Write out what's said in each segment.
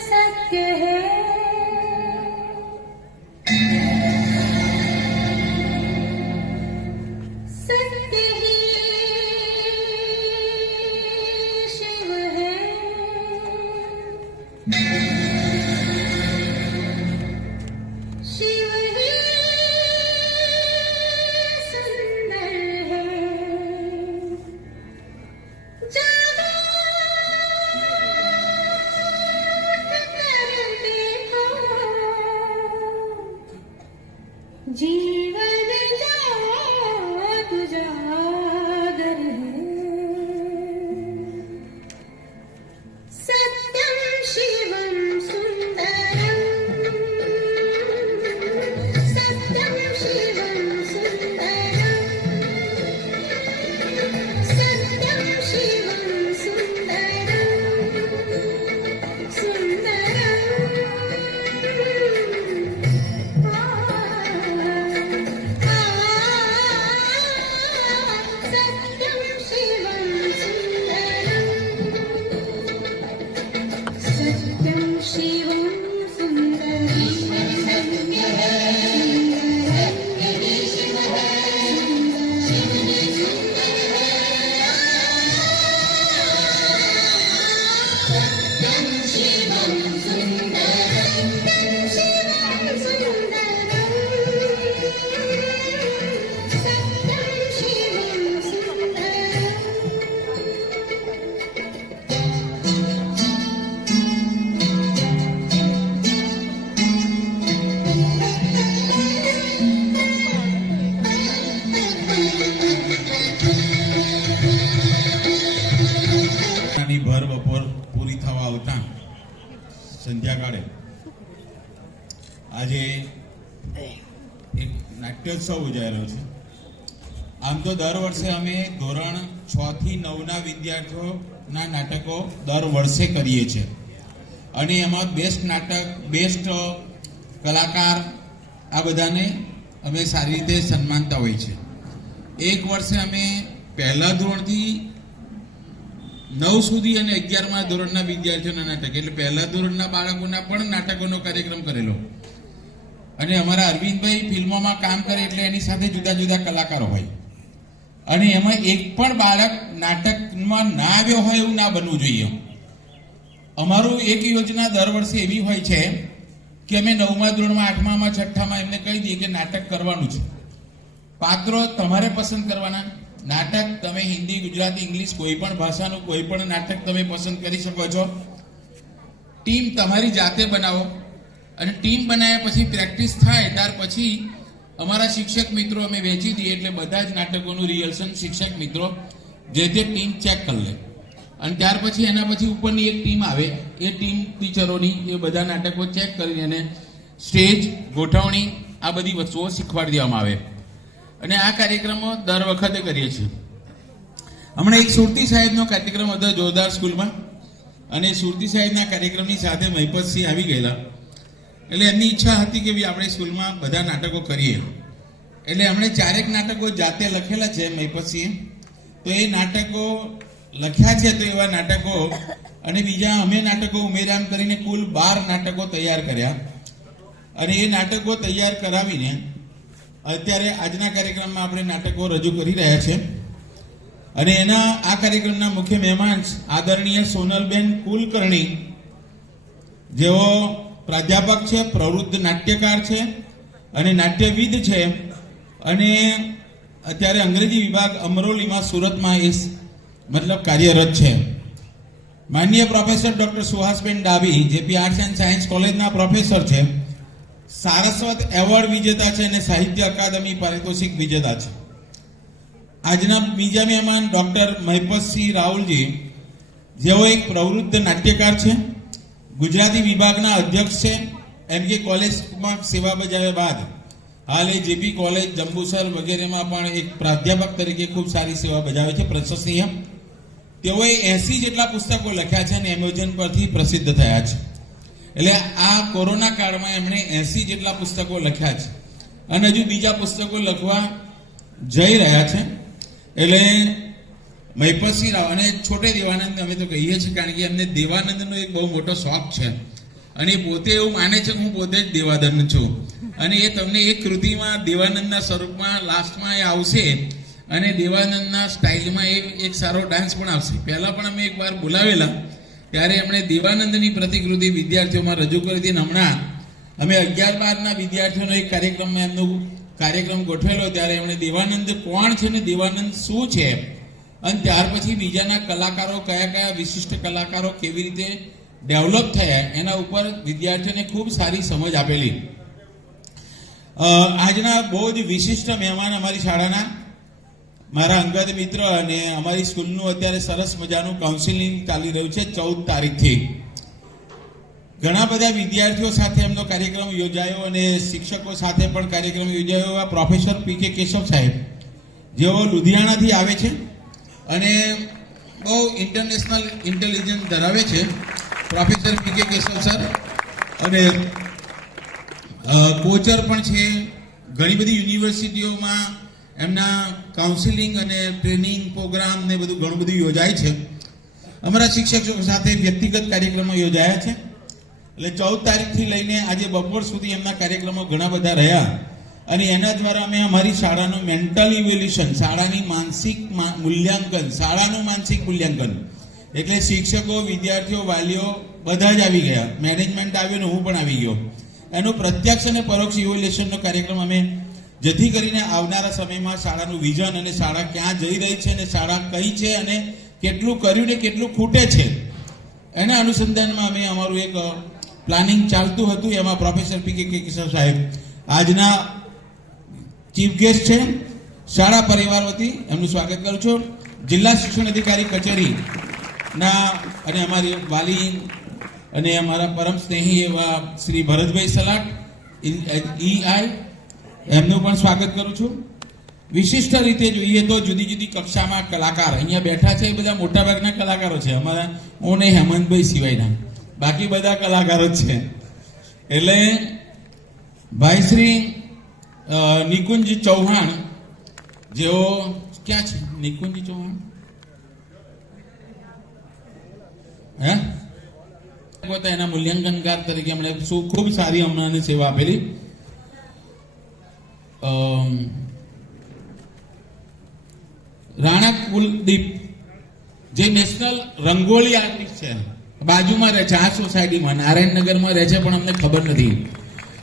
सत्य है, सत्य ही शिव है, शिव ही सुंदर है। जीवन जाग जागर है, सत्यम शिवम सुंदरम, सत्यम शिवम सुंदरम, सत्यम शिवम सुंदरम, सुंदरम। भर बपोर पूरी थवा आवता संध्याकाळे આજે એક નાટ્યોત્સવ ઉજાઈ રહ્યો છે। આમ તો દર વર્ષે અમે ધોરણ 6 થી 9 ના વિદ્યાર્થીઓના નાટકો દર વર્ષે કરીએ છીએ અને એમાં બેસ્ટ નાટક, બેસ્ટ કલાકાર આ બધાને અમે સારી રીતે સન્માનતા હોય છે। એક વર્ષે અમે પહેલા ધોરણથી 9 સુધી અને 11મા ધોરણના વિદ્યાર્થીઓના નાટક એટલે પહેલા ધોરણના બાળકોના પણ નાટકોનો કાર્યક્રમ કરેલો અને અમારા અરવિંદભાઈ ફિલ્મોમાં કામ કરે એટલે એની સાથે જુદા જુદા કલાકારો હોય અને એમાં એક પણ બાળક નાટકમાં ના આવ્યો હોય એવું ના બનવું જોઈએ। અમારું એક યોજના દર વર્ષે એવી હોય છે કે અમે 9મા ધોરણમાં 8મામાં 6ઠામાં એમને કહી દઈએ કે નાટક કરવાનું છે। પાત્રો તમારે પસંદ કરવાના। નાટક તમે હિન્દી, ગુજરાતી, ઇંગ્લિશ કોઈ પણ ભાષાનું કોઈ પણ નાટક તમે પસંદ કરી શકો છો। ટીમ તમારી જાતે બનાવો અને ટીમ બનાવ્યા પછી પ્રેક્ટિસ થાય ત્યાર પછી અમારા શિક્ષક મિત્રો અમે વહેંચી દઈએ એટલે બધા જ નાટકોનું રિહર્સલ શિક્ષક મિત્રો જે તે ટીમ ચેક કરી લે અને ત્યાર પછી એના પછી ઉપરની એક ટીમ આવે, એ ટીમ ટીચરોની એ બધા નાટકો ચેક કરીને એને સ્ટેજ ગોઠવણી આ બધી વસ્તુઓ શીખવાડી દેવામાં આવે. અને આ કાર્યક્રમો દર વખતે કરીએ છીએ. હમણાં એક સુરતી સાહેબનો કાર્યક્રમ હતો જોરદાર સ્કૂલમાં, અને સુરતી સાહેબના કાર્યક્રમની સાથે મહિપતસિંહ આવી ગયેલા. એટલે એમની ઈચ્છા હતી કે ભાઈ આપણે સ્કૂલમાં બધા નાટકો કરીએ. એટલે એમણે 4 નાટકો જાતે લખેલા છે મહિપતસિંહે. તો એ નાટકો લખ્યા છે, તો એવા નાટકો અને બીજા અમે નાટકો ઉમેરામ કરીને કુલ 12 નાટકો તૈયાર કર્યા. અને એ નાટકો તૈયાર કરાવીને અત્યારે આજના કાર્યક્રમમાં આપણે નાટકો રજૂ કરી રહ્યા છે. અને એના આ કાર્યક્રમના મુખ્ય મહેમાન આદરણીય સોનલબેન કુલકર્ણી, જેઓ પ્રાધ્યાપક છે, પ્રવૃત્ત નાટ્યકાર છે અને નાટ્યવિદ છે, અને અત્યારે અંગ્રેજી વિભાગ અમરોલીમાં સુરતમાં એ મતલબ કાર્યરત છે. માનનીય professor doctor Suhasben Dabhi JP arts and science કોલેજના પ્રોફેસર છે, સારસ્વત એવોર્ડ વિજેતા છે અને સાહિત્ય અકાદમી પારિતોષિક વિજેતા છે. આજના બીજા મહેમાન ડોક્ટર મહિપતસિંહ રાહુલજી, જેઓ એક પ્રવૃત્ત નાટ્યકાર છે, ગુજરાતી વિભાગના અધ્યક્ષ છે. એમ કે કોલેજમાં સેવા બજાવ્યા બાદ હાલ એ જેપી કોલેજ જંબુસર વગેરેમાં પણ એક પ્રાધ્યાપક તરીકે ખૂબ સારી સેવા બજાવે છે, પ્રશંસનીય. તેઓએ 80 જેટલા પુસ્તકો લખ્યા છે અને એમેઝોન પરથી પ્રસિદ્ધ થયા છે. એટલે આ કોરોના કાળમાં એમણે 80 જેટલા પુસ્તકો લખ્યા છે અને હજુ બીજા પુસ્તકો લખવા જઈ રહ્યા છે. એટલે મહિપતસિંહ રાવ અને છોટે દેવાનંદ અમે તો કહીએ છીએ, કારણ કે એમને દેવાનંદનો એક બહુ મોટો શોખ છે અને એ પોતે એવું માને છે કે હું પોતે જ દેવાનંદ છું. અને એ તમને એક કૃતિમાં દેવાનંદના સ્વરૂપમાં લાસ્ટમાં એ આવશે અને દેવાનંદના સ્ટાઇલમાં એક સારો ડાન્સ પણ આવશે. પહેલાં પણ અમે એકવાર બોલાવેલા ત્યારે એમણે દેવાનંદની પ્રતિકૃતિ વિદ્યાર્થીઓમાં રજૂ કરી હતી. અને હમણાં અમે 11-12ના વિદ્યાર્થીઓનો એક કાર્યક્રમમાં એમનો કાર્યક્રમ ગોઠવેલો, ત્યારે એમણે દેવાનંદ કોણ છે ને દેવાનંદ શું છે, અને ત્યાર પછી બીજાના કલાકારો કયા કયા વિશિષ્ટ કલાકારો કેવી રીતે ડેવલપ થયા એના ઉપર વિદ્યાર્થીઓને ખૂબ સારી સમજ આપેલી. આજના બહુ જ વિશિષ્ટ મહેમાન અમારી શાળાના મારા અંગત મિત્ર, અને અમારી સ્કૂલનું અત્યારે સરસ મજાનું કાઉન્સિલિંગ ચાલી રહ્યું છે 14 તારીખથી. ઘણા બધા વિદ્યાર્થીઓ સાથે એમનો કાર્યક્રમ યોજાયો અને શિક્ષકો સાથે પણ કાર્યક્રમ યોજાયો. એવા પ્રોફેસર પી.કે. કેશવ સાહેબ, જેઓ લુધિયાણાથી આવે છે અને બહુ ઇન્ટરનેશનલ ઇન્ટેલિજન્સ ધરાવે છે, પ્રોફેસર પી.કે. કેશવ સર. અને કોચર પણ છે. ઘણી બધી યુનિવર્સિટીઓમાં એમના કાઉન્સિલિંગ અને ટ્રેનિંગ પ્રોગ્રામ ને બધું ઘણું બધું યોજાય છે. અમારા શિક્ષકો સાથે વ્યક્તિગત કાર્યક્રમો યોજાયા છે. એટલે 14 તારીખથી લઈને આજે બપોર સુધી એમના કાર્યક્રમો ઘણા બધા રહ્યા, અને એના દ્વારા અમે અમારી શાળાનું મેન્ટલ ઇવેલ્યુશન, શાળાની માનસિક મૂલ્યાંકન, શાળાનું માનસિક મૂલ્યાંકન, એટલે શિક્ષકો, વિદ્યાર્થીઓ, વાલીઓ બધા જ આવી ગયા, મેનેજમેન્ટ આવ્યું ને હું પણ આવી ગયો. એનું પ્રત્યક્ષ અને પરોક્ષ ઇવેલ્યુશનનો કાર્યક્રમ અમે, જેથી કરીને આવનારા સમયમાં શાળાનું વિઝન અને શાળા ક્યાં જઈ રહી છે અને શાળા કઈ છે અને કેટલું કર્યું ને કેટલું ખૂટે છે, એના અનુસંધાનમાં અમે અમારું એક પ્લાનિંગ ચાલતું હતું. એમાં પ્રોફેસર પી.કે. કેશવ સાહેબ આજના ચીફ ગેસ્ટ છે. શાળા પરિવાર વતી એમનું સ્વાગત કરું છું. જિલ્લા શિક્ષણ અધિકારી કચેરીના અને અમારી વાલી અને અમારા પરમ સ્નેહી એવા શ્રી ભરતભાઈ સલાટ EI, એમનું પણ સ્વાગત કરું છું. વિશિષ્ટ રીતે જોઈએ તો જુદી જુદી કક્ષામાં કલાકાર અહીંયા બેઠા છે, એ બધા મોટાભાગના કલાકારો છે અમારા, હું ને હેમંતભાઈ સિવાયના, બાકી બધા કલાકારો જ છે. એટલે ભાઈ શ્રી નિકુંજ ચૌહાણ, જેઓ ક્યાં છે નિકુંજ ચૌહાણ? હે, એના મૂલ્યાંકનકાર તરીકે એમણે ખૂબ સારી હમણાં સેવા આપેલી. રાણા કુલદીપ, જે નેશનલ રંગોળી આર્ટિસ્ટ છે, બાજુમાં રહે છે આ સોસાયટીમાં, નારાયણનગરમાં રહે છે, પણ અમને ખબર નથી.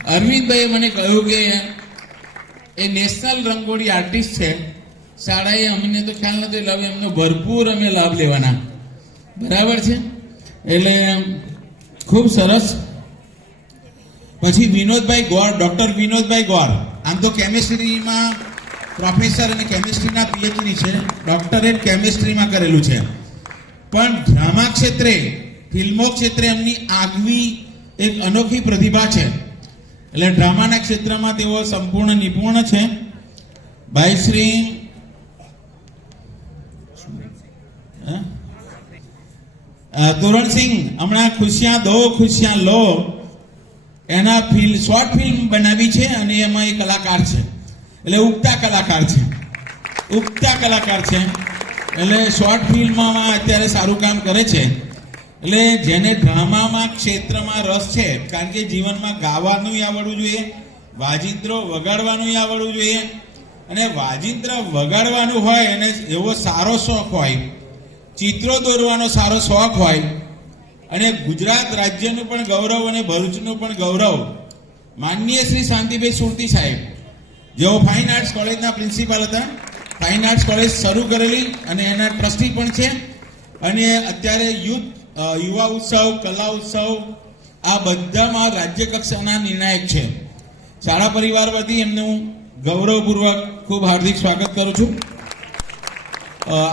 અરવિંદભાઈએ મને કહ્યું કે એ નેશનલ રંગોળી આર્ટિસ્ટ છે. શાળાએ અમને તો ખ્યાલ નથી, એટલે હવે એમનો ભરપૂર અમે લાભ લેવાના. બરાબર છે, એટલે ખૂબ સરસ. પછી વિનોદભાઈ ગોર, ડોક્ટર વિનોદભાઈ ગોર, આમ તો કેમિસ્ટ્રીમાં પ્રોફેસર અને કેમિસ્ટ્રીના PhD છે, ડોક્ટરેટ કેમિસ્ટ્રીમાં કરેલું છે, પણ ડ્રામા ક્ષેત્રે, ફિલ્મો ક્ષેત્રે એમની આગવી એક અનોખી પ્રતિભા છે. એટલે ડ્રામાના ક્ષેત્રમાં તેઓ સંપૂર્ણ નિપુણ છે. ભાઈ શ્રી તોરણસિંહ હમણાં ખુશિયા દો ખુશિયા લો એના શોર્ટ ફિલ્મ બનાવી છે અને એમાં એ કલાકાર છે. એટલે ઉગતા કલાકાર છે, ઉગતા કલાકાર છે. એટલે શોર્ટ ફિલ્મમાં અત્યારે સારું કામ કરે છે. એટલે જેને ડ્રામામાં ક્ષેત્રમાં રસ છે, કારણ કે જીવનમાં ગાવાનું આવડવું જોઈએ, વાજિંત્રો વગાડવાનું આવડવું જોઈએ, અને વાજિંત્ર વગાડવાનું હોય અને એવો સારો શોખ હોય, ચિત્રો દોરવાનો સારો શોખ હોય, અને ગુજરાત રાજ્યનું પણ ગૌરવ અને ભરૂચનું પણ ગૌરવ માનનીય શ્રી શાંતિભાઈ સુરતી સાહેબ, જેઓ ફાઇન આર્ટ્સ કોલેજના પ્રિન્સિપાલ હતા, ફાઇન આર્ટ્સ કોલેજ શરૂ કરેલી અને એના ટ્રસ્ટી પણ છે. અને અત્યારે યુવા ઉત્સવ, કલા ઉત્સવ આ બધામાં રાજ્ય કક્ષાના નિર્ણાયક છે. શાળા પરિવાર વતી એમનું ગૌરવપૂર્વક ખૂબ હાર્દિક સ્વાગત કરું છું.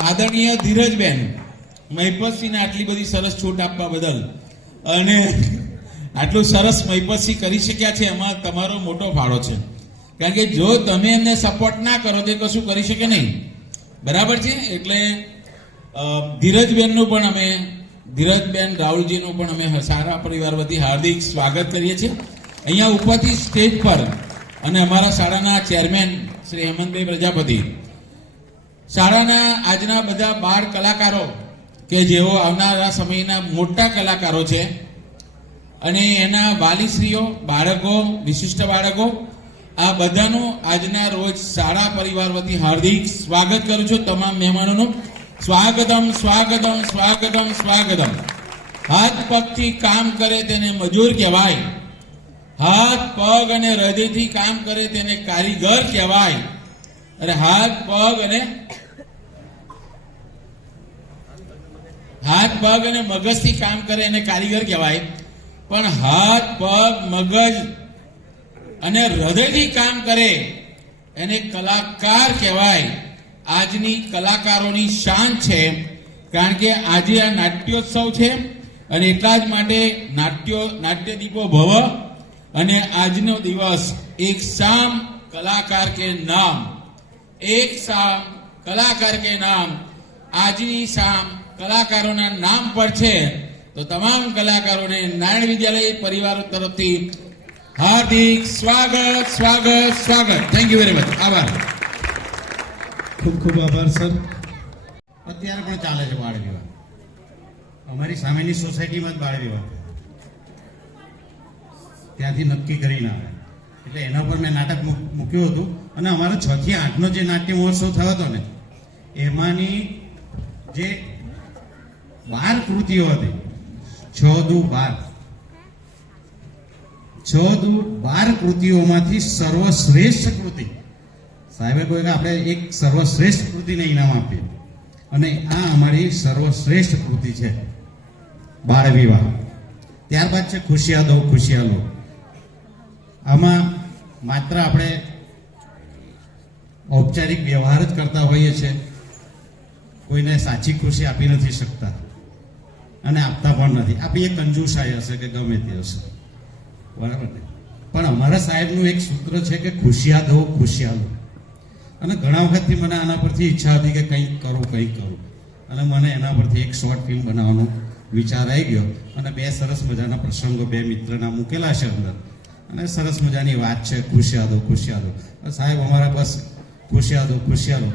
આદરણીય ધીરજબેન મહિપતસિંહને આટલી બધી સરસ છૂટ આપવા બદલ અને આટલું સરસ મહિપતસિંહ કરી શક્યા છે, એમાં તમારો મોટો ફાળો છે. કારણ કે જો તમે એમને સપોર્ટ ના કરો તો કશું કરી શકે નહીં. બરાબર છે? એટલે ધીરજબેનનું પણ અમે, ધીરજબેન રાહુલજીનું પણ અમે સારા પરિવાર વતી હાર્દિક સ્વાગત કરીએ છીએ. અહીંયા ઉપરથી સ્ટેજ પર અને અમારા શાળાના ચેરમેન શ્રી હેમંતભાઈ પ્રજાપતિ, શાળાના આજના બધા બાળ કલાકારો કે જેઓ આવનારા સમયના મોટા કલાકારો છે, અને એના વાલીશ્રીઓ, બાળકો, વિશિષ્ટ બાળકો, આ બધાનું આજના રોજ શાળા પરિવાર વતી હાર્દિક સ્વાગત કરું છું. તમામ મહેમાનોનું સ્વાગતમ સ્વાગતમ સ્વાગતમ સ્વાગતમ. હાથ પગથી કામ કરે તેને મજૂર કહેવાય, હાથ પગ અને હૃદયથી કામ કરે તેને કારીગર કહેવાય. અને હાથ પગ અને મગજથી કામ કરે એને કારીગર કહેવાય. પણ હાથ પગ મગજ અને હૃદયથી કામ કરે એને કલાકાર કહેવાય. આજની કલાકારોની શાન છે, કારણ કે આજે આ નાટ્યોત્સવ છે અને એટલા જ માટે નાટ્ય દીપો ભવ, અને આજનો દિવસ એક શામ કલાકાર કે નામ, એક શામ કલાકાર કે નામ, આજની શામ કલાકારોના નામ પર છે. તો તમામ કલાકારોને નારાયણ વિદ્યાલય પરિવારો તરફથી હાર્દિક સ્વાગત સ્વાગત સ્વાગત. Thank you very much. આભાર. ખૂબ ખૂબ આભાર સર. અત્યારે પણ ચાલે છે બાળ વિવાહ. અમારી સામેની સોસાયટીમાં જ બાળ વિવાહ ત્યાંથી નક્કી કરીને આવે, એટલે એના પર મેં નાટક મૂક્યું હતું. અને અમારો 6 થી 8નો જે નાટ્ય મહોત્સવ થયો હતો ને, એમાંની જે 12 કૃતિઓ હતી, 6 દુ 12 કૃતિઓમાંથી સર્વશ્રેષ્ઠ કૃતિ સાહેબે કહ્યું કે આપણે એક સર્વશ્રેષ્ઠ કૃતિને ઇનામ આપીએ, અને આ અમારી સર્વશ્રેષ્ઠ કૃતિ છે, બાળ વિવાહ. ત્યારબાદ છે ખુશિયા દો ખુશિયા લો. આમાં માત્ર આપણે ઔપચારિક વ્યવહાર જ કરતા હોઈએ છીએ, કોઈને સાચી ખુશી આપી નથી શકતા અને આપતા પણ નથી. આપી એક કંજુસાઈ હશે કે ગમે તે હશે, બરાબર ને? પણ અમારા સાહેબનું એક સૂત્ર છે કે ખુશિયા દો ખુશિયા લો. અને ઘણા વખતથી મને આના પરથી ઈચ્છા હતી કે કંઈક કરું. અને મને એના પરથી એક શોર્ટ ફિલ્મ બનાવવાનો વિચાર આવી ગયો, અને 2 સરસ મજાના પ્રસંગો 2 મિત્રના મૂકેલા છે અંદર, અને સરસ મજાની વાત છે ખુશિયા દો ખુશિયા દો. સાહેબ અમારા બસ ખુશિયા દો ખુશિયા લો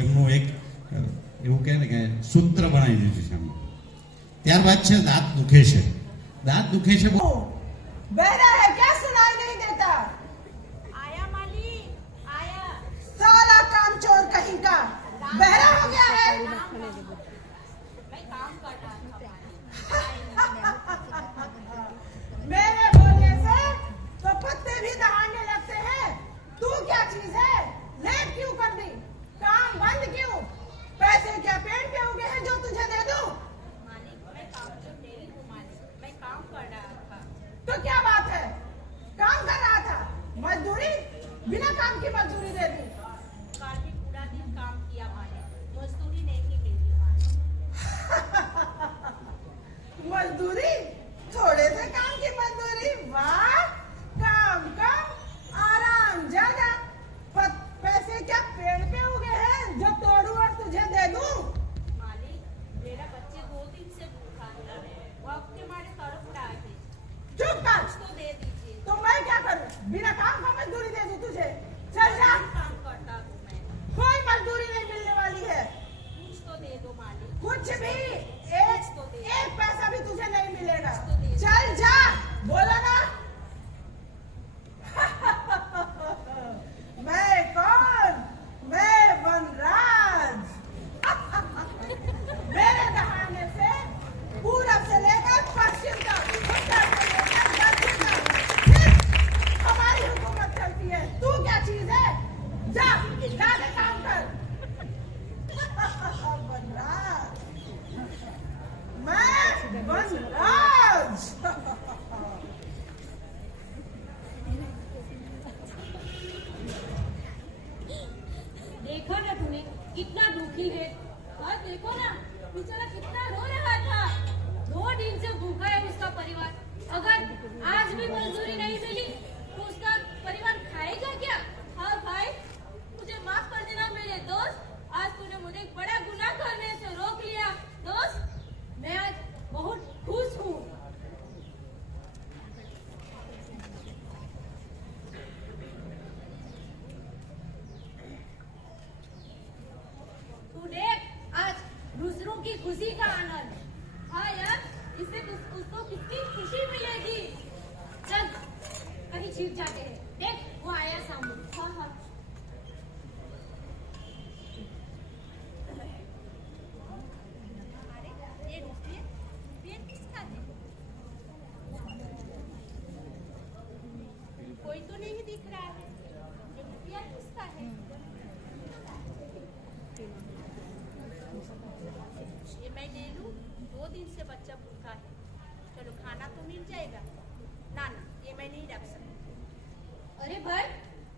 એમનું એક એવું કહે ને કે સૂત્ર બનાવી દીધું છે. ત્યારબાદ છે દાંત દુખે છે. દાંત દુખે છે बहरा है क्या सुनाई नहीं देता? आया माली आया। साला काम चोर कहीं का बहरा हो गया है। मैं काम कर रहा था। मेरे बोलने से तो पत्ते भी दहाड़ने लगते हैं। तू क्या चीज है? लेट क्यों कर दी? काम बंद क्यों? पैसे क्या पेड़ पे उगे हैं जो तुझे दे दूं? मालिक मैं काम जो मेरी हूँ मालिक, मैं काम कर रहा था। तो क्या बात है? काम कर रहा था, मजदूरी बिना काम की मजदूरी दे दी। कल भी पूरा दिन काम किया मालिक, मजदूरी नहीं की मेरी मालिक। वनराज। देखो ना तूने कितना दुखी है। और देखो ना बेचारा कितना रो रहा था। 2 दिन से भूखा है उसका परिवार। अगर आज भी मजदूरी नहीं मिली तो उसका परिवार खाएगा क्या? हाँ भाई, मुझे माफ कर देना मेरे दोस्त। आज तूने मुझे एक बड़ा गुनाह करने से रोक लिया दोस्त। मैं आज बहुत खुश हूँ। तू देख आज दूसरों की खुशी का आनंद। हाँ यार, इससे उसको कितनी खुशी मिलेगी। चल कहीं छिप जाते हैं। देख वो आया सामने। हाँ हाँ, अरे ये रुपये किसका है? कोई तो नहीं दिख रहा है। ये रुपया किसका है? ये मैं ले लूं। 2 दिन से बच्चा भूखा है। चलो खाना तो मिल जाएगा। ना ना, ये मैं नहीं रख सकती। अरे भाई,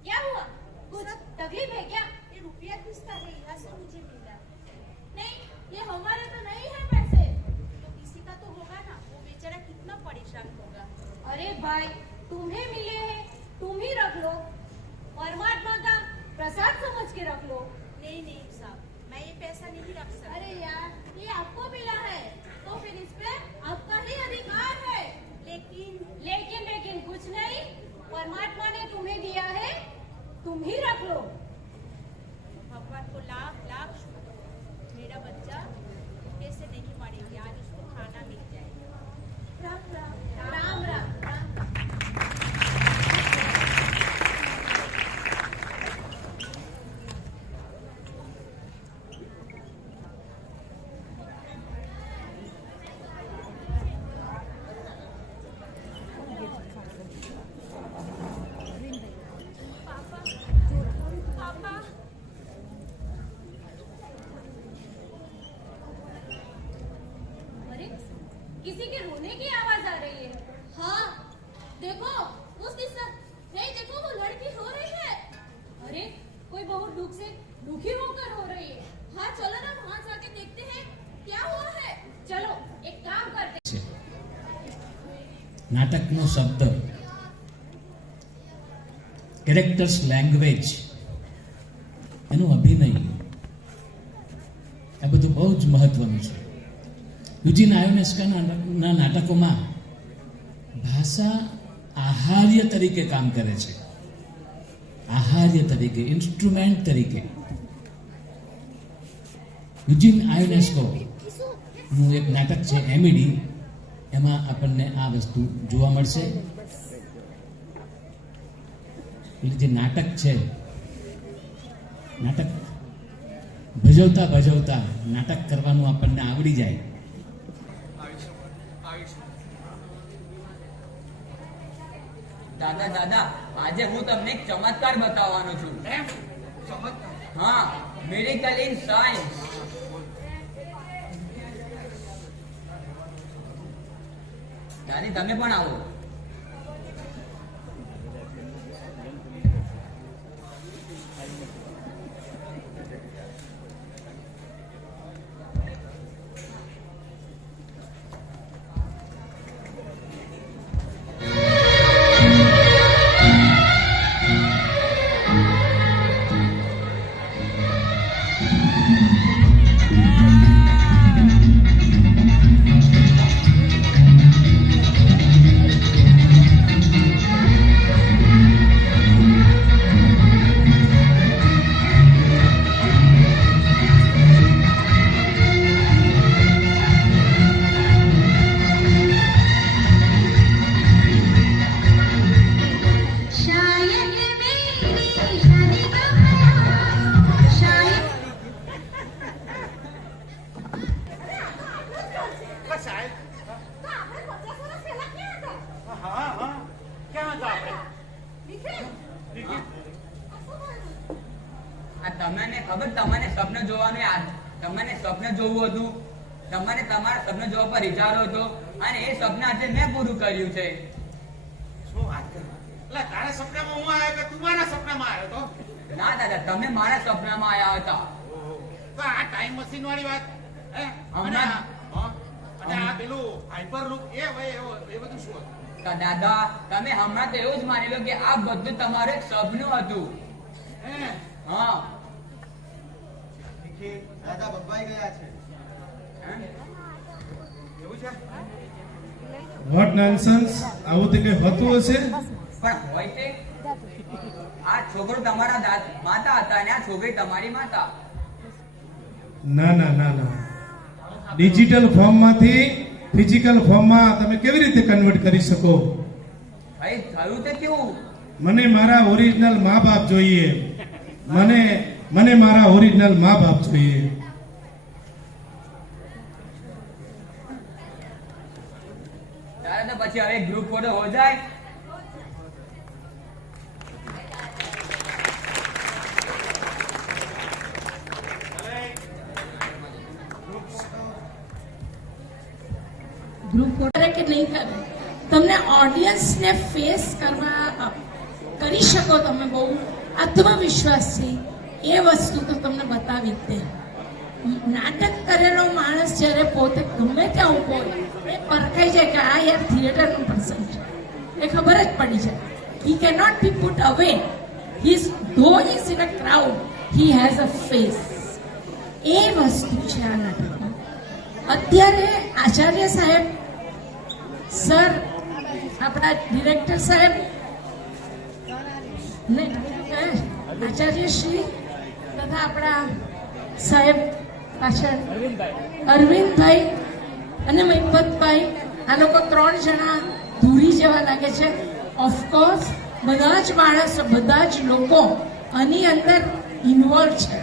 क्या हुआ? कुछ तकलीफ है क्या? ये रुपया किसका है? यहाँ से मुझे मिला। नहीं, ये हमारे तो नहीं है पैसे। तो किसी का तो होगा ना। वो बेचारा कितना परेशान होगा। अरे भाई, तुम्हें मिले हैं, तुम ही रख लो। परमात्मा का प्रसाद समझ के रख लो। नहीं नहीं साहब, मैं ये पैसा नहीं रख सकती। अरे यार, ये आपको मिला है तो फिर इस पे आपका ही अधिकार है। लेकिन लेकिन कुछ नहीं। परमात्मा ने तुम्हें दिया है, तुम ही रख लो। भगवान को लाख लाख शुक्र। मेरा बच्चा भूखे से नहीं मरेगा। आज उसको खाना मिल जाएगा। राम राम राम राम राम। पापा, अरे किसी के रोने की आवाज आ रही है। हाँ देखो, उसकी नहीं देखो, वो लड़की रो रही है। अरे कोई बहुत दुखी होकर रो रही है। हाँ चलो ना वहाँ जाके देखते हैं क्या हुआ है। चलो एक काम करते हैं। નાટકનો શબ્દ, કેરેક્ટર્સ, લેંગ્વેજ, એનું અભિનય, આ બધું બહુ જ મહત્વનું છે. યુજીન આયોનેસ્કાના નાટકોમાં ભાષા આહાર્ય તરીકે કામ કરે છે. આહાર્ય તરીકે, ઇન્સ્ટ્રુમેન્ટ તરીકે. યુજીન આયોનેસ્કોનું એક નાટક છે એમિડી, એમાં આપણને આ વસ્તુ જોવા મળશે. એટલે જે નાટક છે, નાટક ભજવતા નાટક કરવાનું આપણને આવડી જાય. દાદા દાદા, આજે હું તમને એક ચમત્કાર બતાવવાનો છું. હા, મેડિકલ ઇન સાયન્સ. દાદી તમે પણ આવો. તમને ખબર, તમને સ્વપ્ન જોવાનું તમને સ્વપ્ન જોવું હતું તમારે તમારા સપના જોવા પર વિચારો હતો અને એ સપના આજે મેં પૂરું કર્યું છે. શું વાત કરે? એટલે તારા સપનામાં હું આવ્યો કે તું મારા સપનામાં આવ્યો તો? ના દાદા, તમે મારા સપનામાં આવ્યા હતા. તો આ ટાઈમ મશીન વાળી વાત હે? અને આ પેલું હાઇપરલૂપ એ બધું શું હતું? તો દાદા, તમે હમણાં તો એવું જ માની લો કે આ બધું તમારું એક સપનું હતું. હે? હા. દાદા બબાઈ ગયા છે. એવું છે? વોટ નોનસેન્સ, આવું તો કઈ હોતું હશે? પણ હોય તે આ છોકરો તમારા માતા હતા અને આ છોકરી તમારી માતા. ના ના ના ના, ડિજિટલ ફોર્મમાંથી ફિઝિકલ ફોર્મમાં તમે કેવી રીતે કન્વર્ટ કરી શકો? ભાઈ થયું તે કેવું? મને મારા ઓરિજિનલ મા બાપ જોઈએ. મને મારા ઓરિજિનલ મા બાપ જોઈએ. ત્યારે તો પછી હવે ગ્રુપ ફોટો હો જાય. ગ્રુપ ફોટો કે નહીં કરે, તમને ઓડિયન્સને ફેસ કરવા કરી શકો તમે બહુ આત્મવિશ્વાસથી, એ વસ્તુ તો તમને બતાવી જ દે. નાટક કરેલો માણસ જ્યારે પોતે ગમે ત્યાં ઉભો હોય એ પરખાઈ જાય કે આ યાર થિયેટરનું પર્સન છે, એ ખબર જ પડી જાય. He can not be put away. Though is in a crowd, he has a face. એ વસ્તુ છે આ નાટકમાં. અત્યારે આચાર્ય સાહેબ સર, આપણા ડિરેક્ટર સાહેબ ને આચાર્ય શ્રી તથા આપણા સાહેબ પાછળ અરવિંદભાઈ અને મહિપતભાઈ, આ લોકો 3 જણા ધૂરી જેવા લાગે છે. ઓફકોર્સ બધા જ માણસો, બધા જ લોકો આની અંદર ઇન્વોલ્વ છે.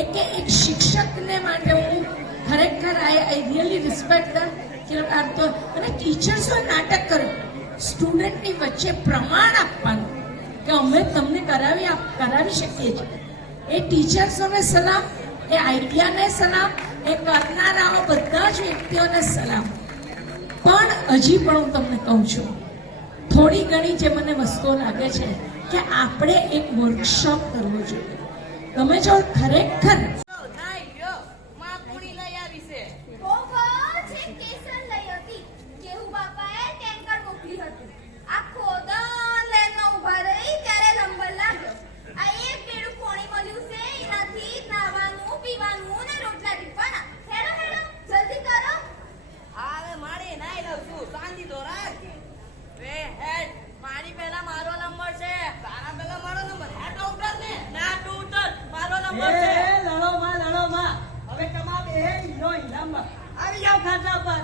એક શિક્ષકને માટે હું ખરેખર આઈ રિયલી રિસ્પેક્ટ ધેમ. અને ટીચર્સો નાટક કર્યું, સ્ટુડન્ટની વચ્ચે પ્રમાણ આપવાનું કે અમે તમને કરાવી શકીએ છીએ. એ ટીચર્સોને સલામ, એ આઈડિયાને સલામ, એ કરનારાઓ બધા જ વ્યક્તિઓને સલામ. પણ હજી પણ હું તમને કહું છું, થોડી ઘણી જે મને વસ્તુઓ લાગે છે કે આપણે એક વર્કશોપ કરવો જોઈએ. તમે જો ખરેખર આવી જાવ ખાતા પર.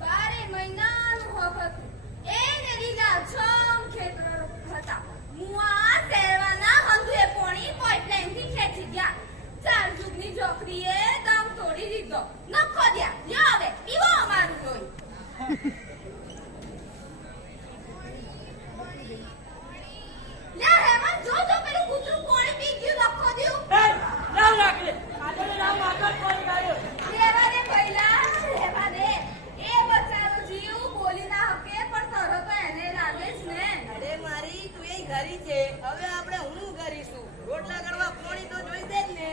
બારે મહિનાનું હક હતું. એને લીધા છમ ખેતરો હતા. મુઆ શેરવાના હંધુએ પોણી પાઇપલાઇનથી ખેંચી ગયા. 4 જુગની જોકરીએ દમ તોડી દીધો. નખો દ્યા, લ્યો હવે પીવો અમારું લોહી. લ્યા હેમંત, જો પેલું કૂતરું કોણે પી ગયું, નખો દ્યું. રામ રાખે આજે રામ આગળ કોઈ ગાયો. રેવા દે પહેલા, રેવા દે. એ બચારો જીવ બોલી ના હકે, પણ તરો તો એને લાગે જ ને. અરે મારી તું એ ઘરી છે, હવે આપણે હું કરીશું? રોટલા કરવા પોણી તો જોઈશે જ ને.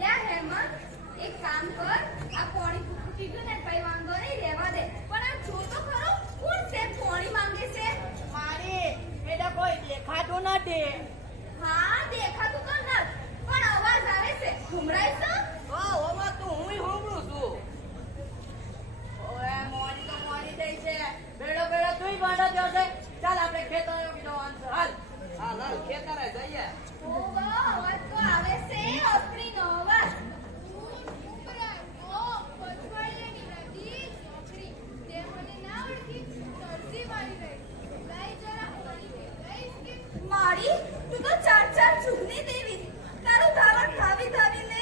લ્યા હેમંત, એક કામ કર, આ પોણી ફૂટી ગયું ને કઈ વાંધો નહીં, રેવા દે. પણ આ જો તો ખરો, કોણ છે પોણી માંગે છે? મારી એટલે કોઈ દેખાતું નથી. હા, દેખાતું તો નથી, પણ અવાજ આવે છે. ઘુમરાય છે? ઓમાં તું હુંય હોંભળું છું. ઓએ મોડી તો મોડી થઈ છે. બેડો તુંય ગોંડો થયો છે. ચાલ આપણે ખેતરો જવાનું છે. હાલ ખેતરે જઈએ. ઓવા, અવાજ તો આવે છે, અસ્ત્રીનો અવાજ. મારી, તું તો 4 જુગની દેવી. તારું ધાવણ ધાવીને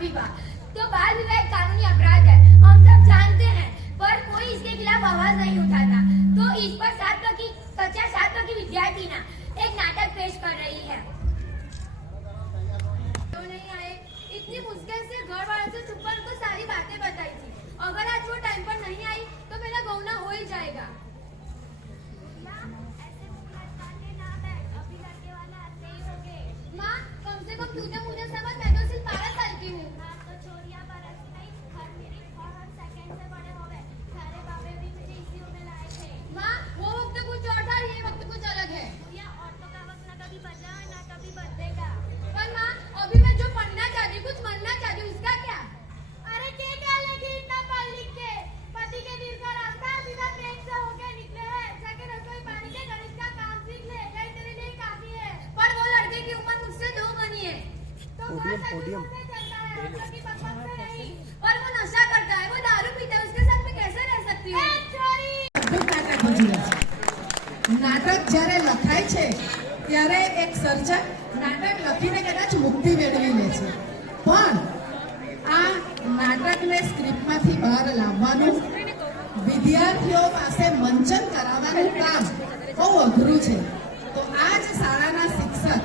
विवाह। तो बाल विवाह एक कानूनी अपराध है, हम सब जानते हैं, पर कोई इसके खिलाफ आवाज नहीं उठाता। तो इस पर कक्षा 7 की विद्यार्थी ना एक नाटक पेश कर रही है। तो नहीं आए, इतनी मुश्किल से घर वालों से छुपकर उनको सारी बातें बताई थी। अगर आज वो टाइम पर नहीं आई तो मेरा गौना हो ही जाएगा। माँ, कम से कम तूने मुझे समझ, मैं तो सिर्फ 12 साल की हूँ। माँ, वो वक्त कुछ और था, ये वक्त कुछ अलग है। औरतों का वक्त ना कभी बदला ना कभी बदलेगा। पर माँ, अभी मैं जो पढ़ना चाहती, कुछ बनना चाहती, उसका क्या? अरे क्या क्या लगी इतना पढ़ लिख के? पति के दिल का रास्ता सीधा पेट से होके निकले है। जाके रसोई पानी के गणित का काम सीख ले, यही तेरे लिए काफी है। पर वो लड़के की उम्र मुझसे 2 गुनी है। तो पोडियम से चलता है, लड़की पकपक से नहीं। और वो नशा करता है, वो दारू पीता है, उसके साथ मैं कैसे रह सकती हूँ? નાટક ભજવે છે. નાટક જ્યારે લખાય છે ત્યારે એક સર્જક નાટક લખીને કદાચ મુક્તિ મેળવી લે છે, પણ આ નાટકને સ્ક્રિપ્ટમાંથી બહાર લાવવાનું, વિદ્યાર્થીઓ પાસે મંચન કરાવવાનું કામ બહુ અઘરું છે. તો આ જ શાળાના શિક્ષક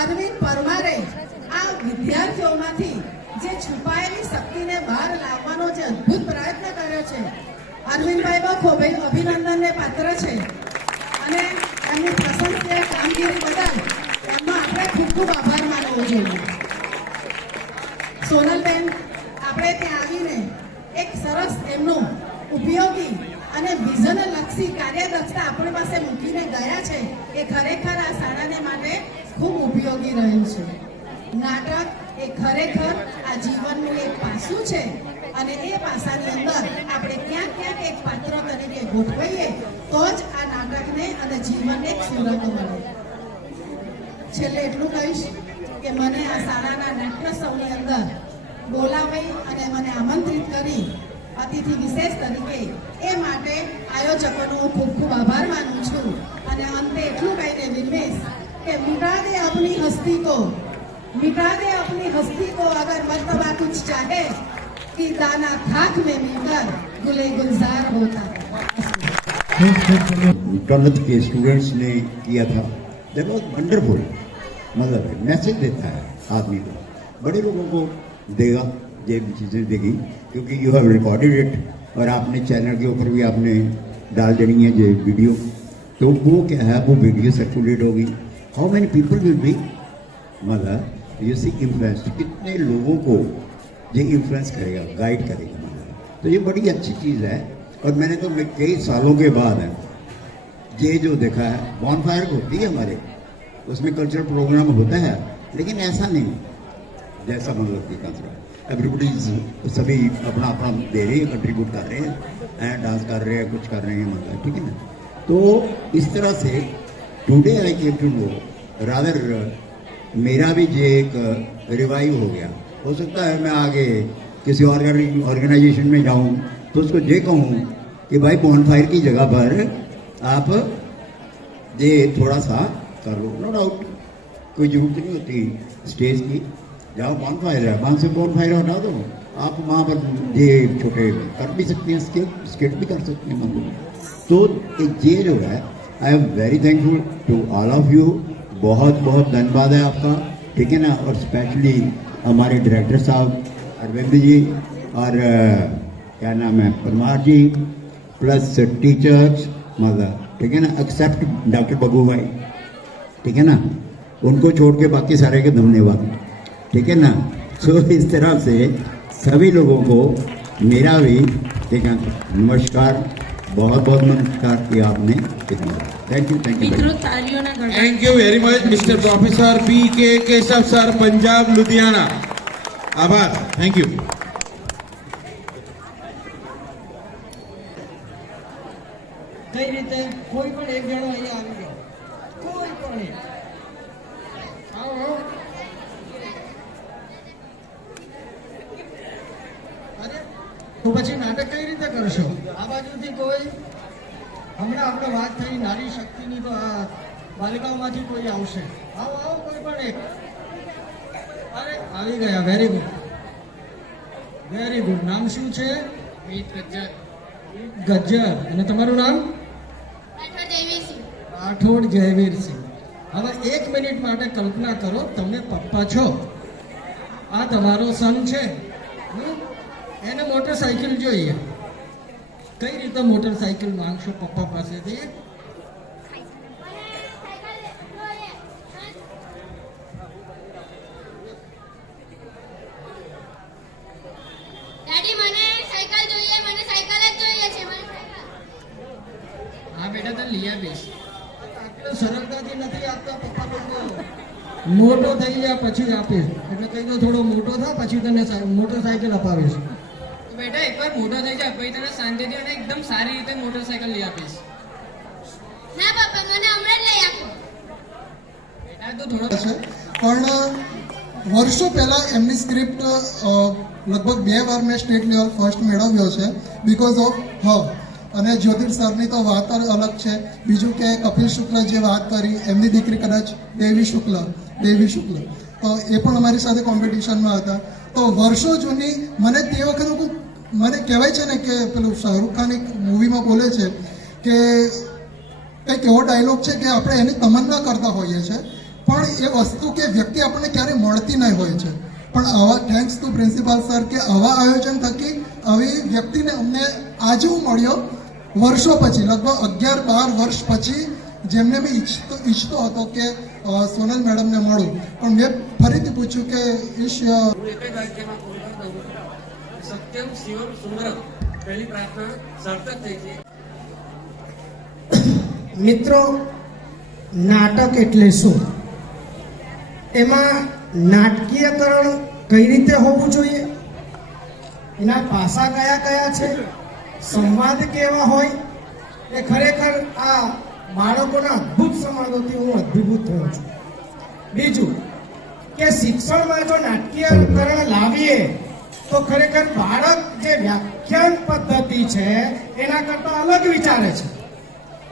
અરવિંદ પરમારે આ વિદ્યાર્થીઓમાંથી જે છુપાયેલી શક્તિને બહાર લાવવાનો જે અદ્ભુત પ્રયત્ન કર્યો છે, અરવિંદભાઈ ખૂબ અભિનંદનને પાત્ર છે. અને એમની પ્રશંસનીય કામગીરી બદલ એમનો આપણે ખૂબ ખૂબ આભાર માનવો જોઈએ. સોનલબેન આપણે ત્યાં આવીને એક સરસ એમનું ઉપયોગી અને વિઝનલક્ષી કાર્યદક્ષતા આપણી પાસે મૂકીને ગયા છે. એ ખરેખર આ શાળાને માટે ખૂબ ઉપયોગી રહ્યું છે. નાટક એ ખરેખર આ જીવનનું એક પાસું છે અને એ પાસાની અંદર આપણે ક્યાંક ક્યાંક એક પાત્ર તરીકે ગોઠવાઈએ તો જ આ નાટકને અને જીવનને એક સુરત મળે. છેલ્લે એટલું કહીશ કે મને આ શાળાના નાટ્યોત્સવની અંદર બોલાવી અને મને આમંત્રિત કરી અતિથિ વિશેષ તરીકે એ માટે આયોજકોનો હું ખૂબ ખૂબ આભાર માનું છું. અને અંતે એટલું કહીને વિરમેશ કે મિટા દે આપની હસ્તી को, मिटा दे अपनी हस्ती को, अगर मर्तबा कुछ चाहे कि दाना खाक में मिलकर गुले गुलजार होता है. कॉलेज के स्टूडेंट्स ने किया था, दैट वाज वंडरफुल. मतलब मैसेज देता है आदमी को, बड़े लोगों को देगा, ये चीज़ें देगी, क्योंकि यू हैव रिकॉर्डेड इट और आपने चैनल के ऊपर भी आपने डाल देनी है ये वीडियो. तो वो क्या है, वो वीडियो सर्कुलेट होगी. How many people will be, मतलब यू सी इन्फ्लुएंस, कितने लोगों को ये इन्फ्लुएंस करेगा, गाइड करेगा. मतलब तो ये बड़ी अच्छी चीज़ है. और मैंने तो कई सालों के बाद है ये जो देखा है. बॉनफायर होती है हमारे, उसमें कल्चरल प्रोग्राम होता है, लेकिन ऐसा नहीं जैसा मतलब की कंसर्ट. एवरीबडी सभी अपना अपना दे रहे हैं, कंट्रीब्यूट कर रहे हैं, डांस कर रहे हैं, कुछ कर रहे हैं, मतलब ठीक है ना. तो इस तरह से today I came to know, rather मेरा भी ये एक रिवाइव हो गया. हो सकता है मैं आगे किसी ऑर्गेनाइजेशन में जाऊं तो उसको ये कहूं कि भाई बॉनफायर की जगह पर आप ये थोड़ा सा कर लो. नो डाउट, कोई जरूरत नहीं होती स्टेज की. जाओ बॉनफायर है, वहाँ से बॉनफायर हटा दो, आप वहाँ पर ये छोटे कर भी सकते हैं, स्केट भी कर सकते हैं. मतलब तो ये जो है, I am very thankful to all of you. बहुत बहुत धन्यवाद है आपका, ठीक है ना. और स्पेशली हमारे डायरेक्टर साहब अरविंद जी और क्या नाम है परमार जी, प्लस टीचर्स, मतलब ठीक है ना, एक्सेप्ट डॉक्टर बबू भाई, ठीक है ना. उनको छोड़ के बाकी सारे के धन्यवाद, ठीक है ना. सो इस तरह से सभी लोगों को मेरा भी ठीक है नमस्कार, बहुत बहुत नमस्कार किया आपने. Thank you thank you very much mister professor BK Keshav sir, Punjab Ludhiana. आभार, थैंक यू. કઈ રીતે કોઈ પણ એક જણો અહીંયા આવી ગયો, કોઈ પણ એક. આવો આવો. અરે તો પછી નાટક કઈ રીતે કરશો? આ બાજુથી કોઈ, હમણાં આપણે વાત થઈ નારી શક્તિની, તો આ બાલિકાઓમાંથી કોઈ આવશે. આવો આવો કોઈ પણ એક. અરે આવી ગયા, વેરી ગુડ. Very good. નામ શું છે? ગજ્જર. અને તમારું નામ? રાઠોડ જયવીરસિંહ. હવે 1 મિનિટ માટે કલ્પના કરો તમે પપ્પા છો, આ તમારો સન છે, એને મોટરસાઇકલ જોઈએ. કઈ રીતે મોટરસાઇકલ માંગશો પપ્પા પાસેથી? ડેડી મને સાયકલ જોઈએ, મને સાયકલ જ જોઈએ છે, મને સાયકલ. હા બેટા તને લઈ આપીશ. આટલો સરળતાથી નથી આપતા પપ્પા લોકો. મોટો થઈ ગયા પછી આપીશ. એટલે કઈ તો થોડો મોટો થા પછી તને મોટરસાઇકલ અપાવીશ. બેટા એકવાર મોટો થઈ જાય પછી તને શાંતિથી અને એકદમ સારી રીતે મોટરસાઇકલ લઈ આપીશ. ના પપ્પા મને હમણાં જ લઈ આપો. બેટા તો થોડો પણ વર્ષો પહેલા એમની સ્ક્રિપ્ટ લગભગ 2 વાર મેં સ્ટેટ લેવલ ફર્સ્ટ મેળવ્યો છે બીકોઝ ઓફ હર. અને જ્યોતિર સરની તો વાત જ અલગ છે. બીજું કે કપિલ શુક્લ જે વાત કરી એમની દીકરી કદાચ દેવી શુક્લ તો એ પણ અમારી સાથે કોમ્પિટિશનમાં હતા. તો વર્ષો જૂની મને તે વખતે મને કહેવાય છે ને કે પેલું શાહરૂખ ખાન એક મૂવીમાં બોલે છે કે કંઈક એવો ડાયલોગ છે કે આપણે એની તમન્ના કરતા હોઈએ છીએ પણ એ વસ્તુ કે વ્યક્તિ આપણને ક્યારેય મળતી નહીં હોય છે. પણ આવા થેન્ક્સ ટુ પ્રિન્સિપાલ સર કે આવા આયોજન થકી આવી વ્યક્તિને અમને આજે હું મળ્યો વર્ષો પછી, લગભગ 11-12 વર્ષ પછી, જેમને મેં ઈચ્છતો હતો કે સોનલ મેડમને મળું. પણ મેં ફરીથી પૂછ્યું કે સત્યમ શિવમ સુંદરમ પહેલી પ્રાર્થના સાર્થક થઈ છે. મિત્રો, નાટક એટલે શું? એમાં નાટકીયકરણ કઈ રીતે હોવું જોઈએ? એના પાસા કયા કયા છે? સંવાદ કેવા હોય? એ ખરેખર આ બાળકોના અદ્ભુત સંવાદોથી હું અભિભૂત થયો છું. બીજું કે શિક્ષણમાં જો નાટકીયકરણ લાવીએ તો ખરેખર બાળક જે વ્યાખ્યાન પદ્ધતિ છે એના કરતાં અલગ વિચારે છે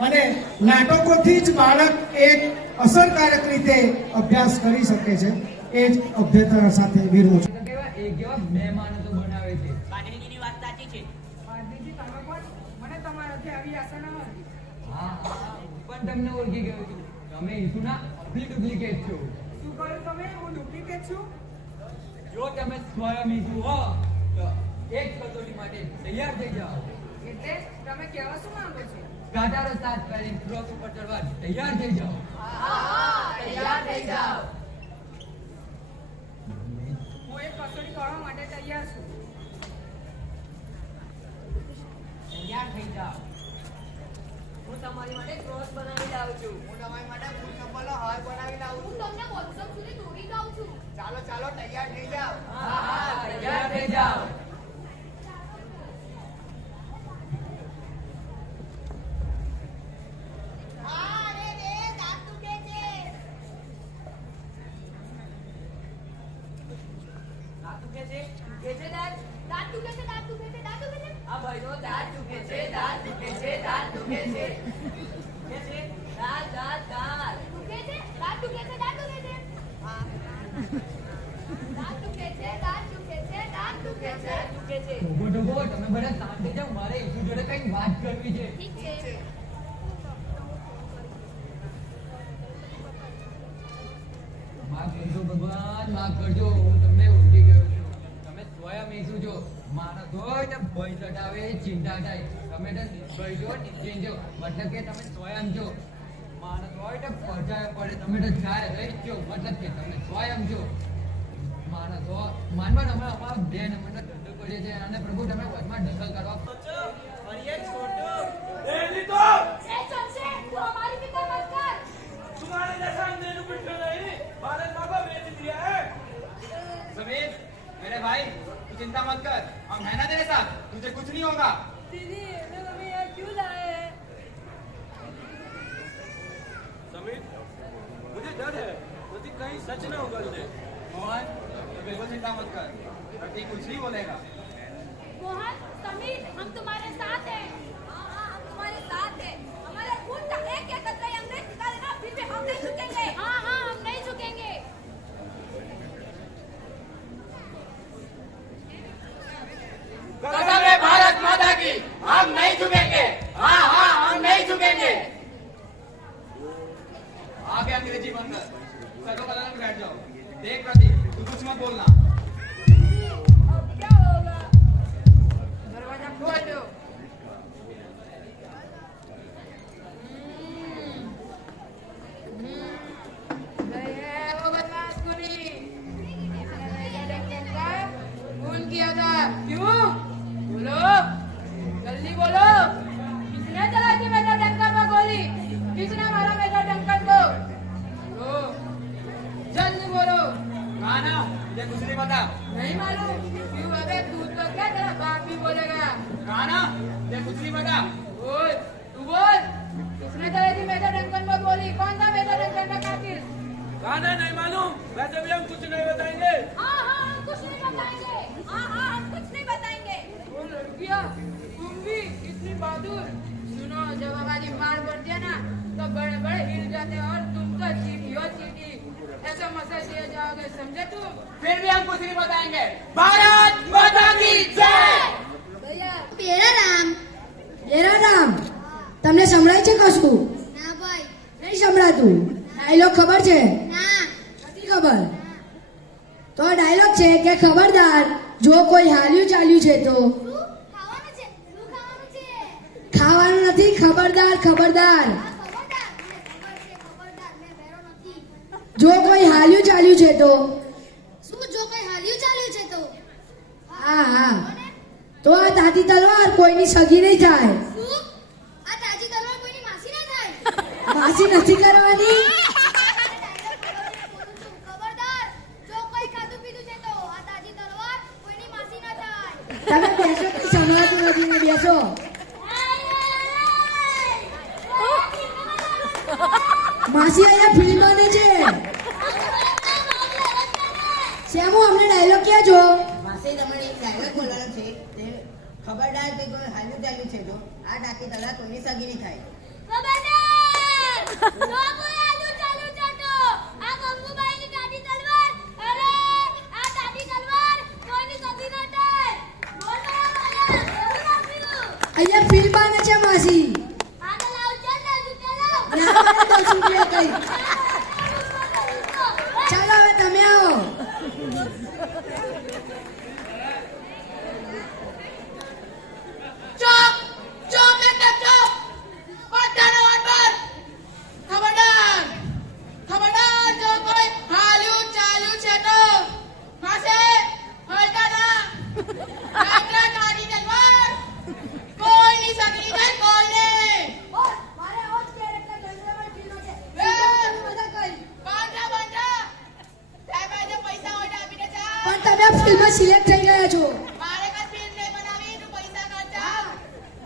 અને નાટકોથી જ બાળક એક અસરકારક રીતે અભ્યાસ કરી શકે છે. એ જ અભ્યર્થના સાથે વિરમું છું. એક જેવા મહેમાનો તો બનાવે છે. પાટણીજીની વાત સાચી છે. પાટણીજી તમે પણ મને તમારાથી આવી આશા ન હતી. હા પણ તમને ઓળખી ગયો છું. તમે ઈસુના અસલી ડુપ્લિકેટ છો. શું કહ્યું તમે? હું ડુપ્લિકેટ છું? જો તમે સ્વયં ઈસુ હો તો એક કસોટી માટે તૈયાર થઈ જાઓ. એટલે તમે કહેવા શું માંગો છો? ગાડાનો સાથ પહેરીને ક્રોસ ઉપર ચડવા તૈયાર થઈ જાઓ. તૈયાર થઈ જાઓ. હું એક કસોટી કરવા માટે તૈયાર છું. તૈયાર થઈ જાઓ. હું તમારી માટે ક્રોસ બનાવી લાવું છું. હું તમારી માટે ફૂલ ચપ્પલનો હાર બનાવી લાવું છું. હું તમને વોટ્સઅપ સુધી દોરી દઉં છું. ચાલો ચાલો તૈયાર થઈ જાઓ. તૈયાર થઈ જાઓ. તમે બધા શાંતિ જાઓ. મારે ઈસુ જોડે કઈ વાત કરવી છે. માફ કરજો ભગવાન, માફ કરજો. હું તમને ઓળખી ગયો છું. તમે સ્વયં ઈસુ છો. માણસ હોય ને ભય ચડાવે, ચિંતા થાય. તમે તો નિર્ભય છો, નિશ્ચિંત છો. મતલબ કે તમે સ્વયં છો. માણસ હોય ને પડે તમે તો જાય રહી છો. મતલબ કે તમે સ્વયં છો. માણસ હો માનવા અમે અમારા બે નંબરનો ધંધો કરીએ છીએ અને પ્રભુ તમે વચમાં દખલ કરવા समीर मेरे भाई तू चिंता मत कर, हम है ना तेरे साथ, तुझे कुछ नहीं होगा. दीदी हमें यहाँ क्यों लाए हैं? समीर मुझे डर है प्रतीक कहीं सच ना होगा तुझे. मोहन बिल्कुल चिंता मत कर, प्रतीक कुछ नहीं बोलेगा. मोहन, समीर, हम तुम्हारे साथ हैं. हाँ हाँ हम तुम्हारे साथ हैं. हमारे खून का एक एक कतरा अंग्रेज निकाल देना, फिर भी हम नहीं झुकेंगे. हाँ हाँ हम नहीं झुकेंगे. जाओ। देख प्रतीक, तू कुछ मत बोलना। अब क्या होगा? दरवाजा खोल दो। वो बदमाश कुली खून किया था, क्यों? बोलो, जल्दी बोलो। किसने चलाई थी मेजर डंकन में गोली? किसने मारा मेजर डंकन को? बोलो, जल्दी बोलो। कहा ना, मुझे कुछ नहीं पता। नहीं मालूम? क्यों? अबे तू तो क्या, तेरा बाप भी बोलेगा। कहा ना, मुझे कुछ नहीं पता। बोल, तू बोल। किसने चलाई थी मेजर डंकन को गोली? कौन था मेजर डंकन का कातिल? कहा ना, नहीं मालूम। वैसे भी हम कुछ नहीं बताएंगे। हाँ हम कुछ नहीं बताएंगे। हम कुछ नहीं बताएंगे। वो लड़कियां, तुम भी इतनी बहादुर। सुनो, जब हमारी मार पड़ती है ना, तो बड़े बड़े हिल जाते हैं और तुम तो चीटी हो चीटी। ऐसा मसाज दिया जाओगे, समझे तुम? फिर भी हम कुछ नहीं बताएंगे। भारत माता की जय। તેરા નામ તમને સંભળાય છે કશું? ના ભાઈ. નહીં સંભળાતું? ડાયલોગ ખબર છે? ના. નથી ખબર? તો ડાયલોગ છે કે ખબરદાર જો કોઈ હાલ્યું ચાલ્યું છે તો ખાવાનું છે. શું ખાવાનું છે? ખાવાનું નથી, ખબરદાર ખબરદાર. ખબરદાર. મને ખબર છે ખબરદાર. મેં બેરો નથી. જો કોઈ હાલ્યું ચાલ્યું છે તો શું જો કોઈ હાલ્યું ચાલ્યું છે તો? હા હા, તો આ તાતી તલવાર કોઈની સગી નહીં થાય. શું? આ તાજી તલવાર કોઈની માસી ના થાય? માસી નથી કરવાની. ખબરદાર. જો કોઈ ખાધું પીધું છે તો આ તાજી તલવાર કોઈની માસી ના થાય. તમે બેસો, કંઈ સંભળાતું નથી ને બેસો. માસી અહીંયા ફિલ્મ બને છે. શ્યામુ, અમને ડાયલોગ ક્યાં જો? માસી તમારે એક ડાયલોગ બોલવાનો છે. તે ખબરદાર કે કોઈ હાલ્યું ચાલ્યું છે તો આ ટાંકી તલવાર કોઈની સગી નહીં થાય. ખબરદાર. જો કોઈ હાલ્યું ચાલ્યું છે તો આ ગંગુબાઈની તાજી તલવાર, અરે આ તાજી તલવાર કોઈની સગી ના થાય. બોલ મારા અહીંયા ફિલ્મ બને છે માસી. આ તો લાવ ચાલ ને લાવ. ના, 10 રૂપિયા કઈ. ચાલો હવે તમે આવો. ચૂપ, ચૂપ, એકદમ ચૂપ. બધાનો વાત બંધ. ખબરદાર, ખબરદાર, જો કોઈ હાલ્યું ચાલ્યું છે તો પાસે હળતા ના. આટલા તારી તલવાર કોઈની સગી નહીં, કોઈને. મારે ઓજ કેરેક્ટર જંગલમાં ફિલ્મ છે. બધા કઈ બાંધા બાંધા. સાહેબ આજે પૈસા ઓર્ડર આપીને જા. પણ તમે ફિલ્મમાં સિલેક્ટ થઈ ગયા છો. મારે કઈ ફિલ્મ નહીં બનાવી, તું પૈસા ખર્ચા.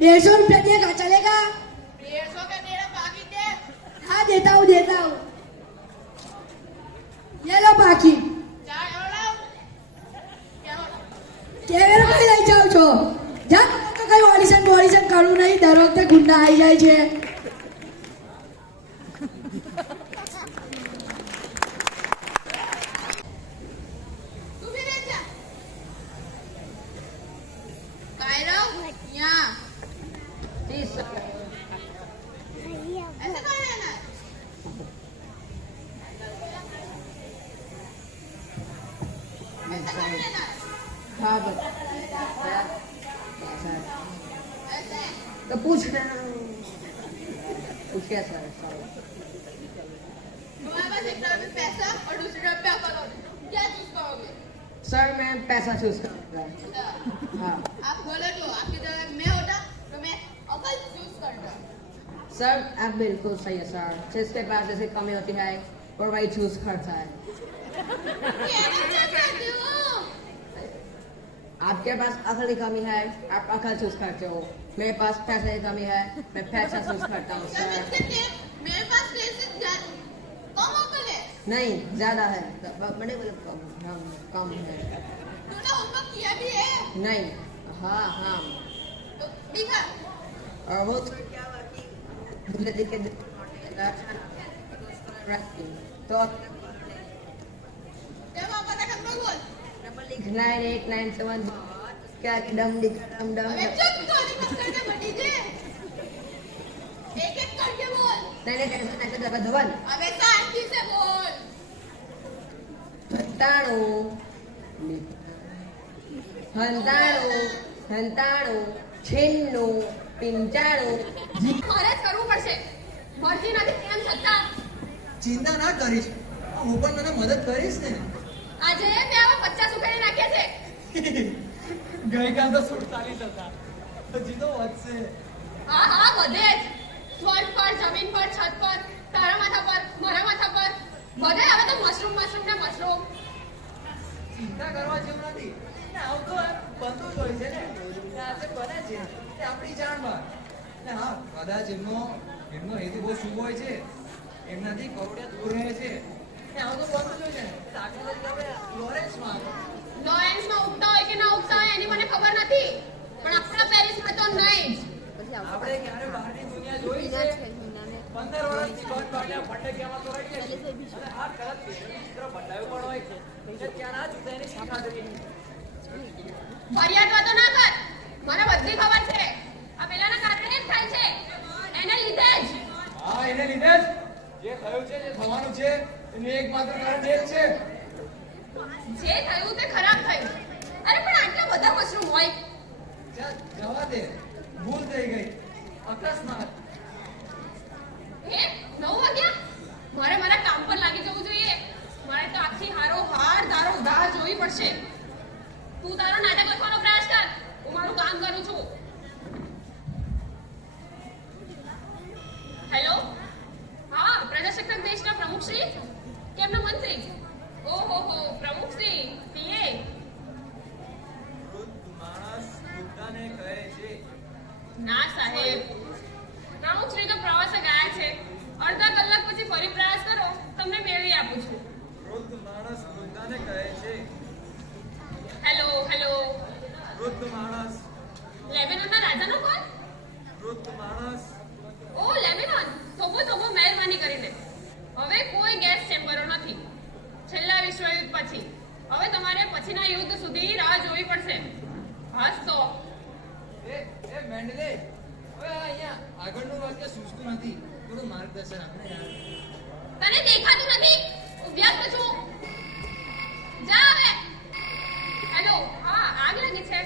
150 रुपया दिएगा, चलेगा? 150 के मेरा बाकी दे. हाँ देता हूँ देता हूँ. ये लो बाकी. જા એવડાવ. કેમેરા કઈ લઈ જાવ છો? જા, તો કઈ ઓડિશન કરવું નહીં, દર વખતે ગુંડા આવી જાય છે. તું भी देख जा. कायरो यहाँ. ऐसे कर लेना. ऐसे कर लेना. हाँ बस ऐसे. तो पूछ क्या सर? तुम्हारे पास एक तरफ पे पैसा और दूसरी तरफ पे अकल. क्या चूज करोगे? सर मैं पैसा चूज करूँगा. हाँ आप बोले तो आपकी जगह मैं होता तो मैं अकल चूज करता. सर आप बिल्कुल सही है सर. जिसके पास जैसे कमी होती है और वही चूज करता है. आपके पास अकल की कमी है, आप अकल चूज करते हो. मेरे पास पैसे की कमी है, मैं पैसा चूज करता हूँ सर. मेरे पास पैसे कम अकल है. नहीं ज्यादा है. मैंने बोला कम है. तूने होमवर्क किया भी है? नहीं. हाँ हाँ. तो दिखा. और वो जिंदगी के तो जब आप पता कर बोल. 9897 क्या डम डिक डम डम. अबे चुप गोली मत करके बटी जे. एक एक करके बोल. नहीं धवन. अबे शांति से बोल. હંતાણું, છીન્નું, પિંચાણું. મારે જ કરવું પડશે. મરજી નથી તેમ છતાં ચિંતા ના કરીશ, હું પણ તને મદદ કરીશ ને. આજે મેં આવા 50 ઉકેલી નાખ્યા છે. ગઈકાલ તો 47 હતા, હજી તો વધશે. હા વધે જ. ફ્લોર પર, જમીન પર, છત પર, તારા માથા પર, મારા માથા પર, બધે હવે તો મશરૂમ ને મશરૂમ. ચિંતા કરવા જેવું નથી. આવું તો બનતું જ હોય છે ને. આજે બને છે તે આપણી જાણમાં. ને હા, કદાચ એમનો હેતુ બહુ શુભ હોય છે, એમનાથી કરોડિયા દૂર રહે છે. ને આવું તો બનતું જ હોય છે ને. દાખલા તરીકે આપણે લોરેન્સમાં ઉગતા હોય કે ના ઉગતા હોય એની મને ખબર નથી, પણ આપણા પેરિસમાં તો નહીં જ. આપણે ક્યારે બહારની દુનિયા જોઈ છે? 15 વર્ષથી બંધ પાડ્યા ફટકિયામાં તો રહી છે. અને આ કદાચ ચિત્ર બદલાયું પણ હોય છે. ત્યાં ના જુદા એની શાખા કરી. ફરિયાદ વાતો ના કર. મને બધી ખબર છે. આ પેલાના કારણે જ થાય છે. એને લીધે જ. હા, એને લીધે જ. જે થયું છે, જે થવાનું છે, એનું એકમાત્ર કારણ એ જ છે. જે થયું તે ખરાબ થયું. અરે પણ આટલા બધા મશરૂમ હોય. જવા દે, ભૂલ થઈ ગઈ, અકસ્માત. 9 વાગ્યા? મારે મારા કામ પર લાગી જવું જોઈએ. મારે તો આખી હારો હાર દારો રાહ જોવી પડશે. તું તારો નાટક લખવાનો પ્રયાસ કર, હું મારું કામ કરું છું. હેલો, હા, પ્રજાસત્તાક દેશના પ્રમુખશ્રી કે એમના મંત્રી? ઓહો, પ્રમુખશ્રી, પીએ. માણસ બુદ્ધાને કહે છે. ના સાહેબ, પ્રમુખશ્રી તો પ્રવાસે ગયા છે. અડધા કલાક પછી ફરી પ્રયાસ કરો, તમને મેળવી આપું છું. વૃદ્ધ માણસ બુદ્ધાને કહે છે. હેલો. વૃદ્ધ માણસ. લેબેનોનના રાજાનો કોણ? વૃદ્ધ માણસ. ઓ લેબેનોન, થોભો મહેરબાની કરીને. હવે કોઈ ગેસ ચેમ્બરો નથી. છેલ્લા વિશ્વયુદ્ધ પછી. હવે તમારે પછીના યુદ્ધ સુધી રાહ જોવી પડશે. હાસ તો એ મેન્ડલે, હવે અહીંયા આગળનું વાક્ય સૂચતું નથી. થોડું માર્ગદર્શન આપને યાર. તને દેખાતું નથી? હું વ્યસ્ત છું. જા હવે. હેલો, હા, આગ લાગી છે.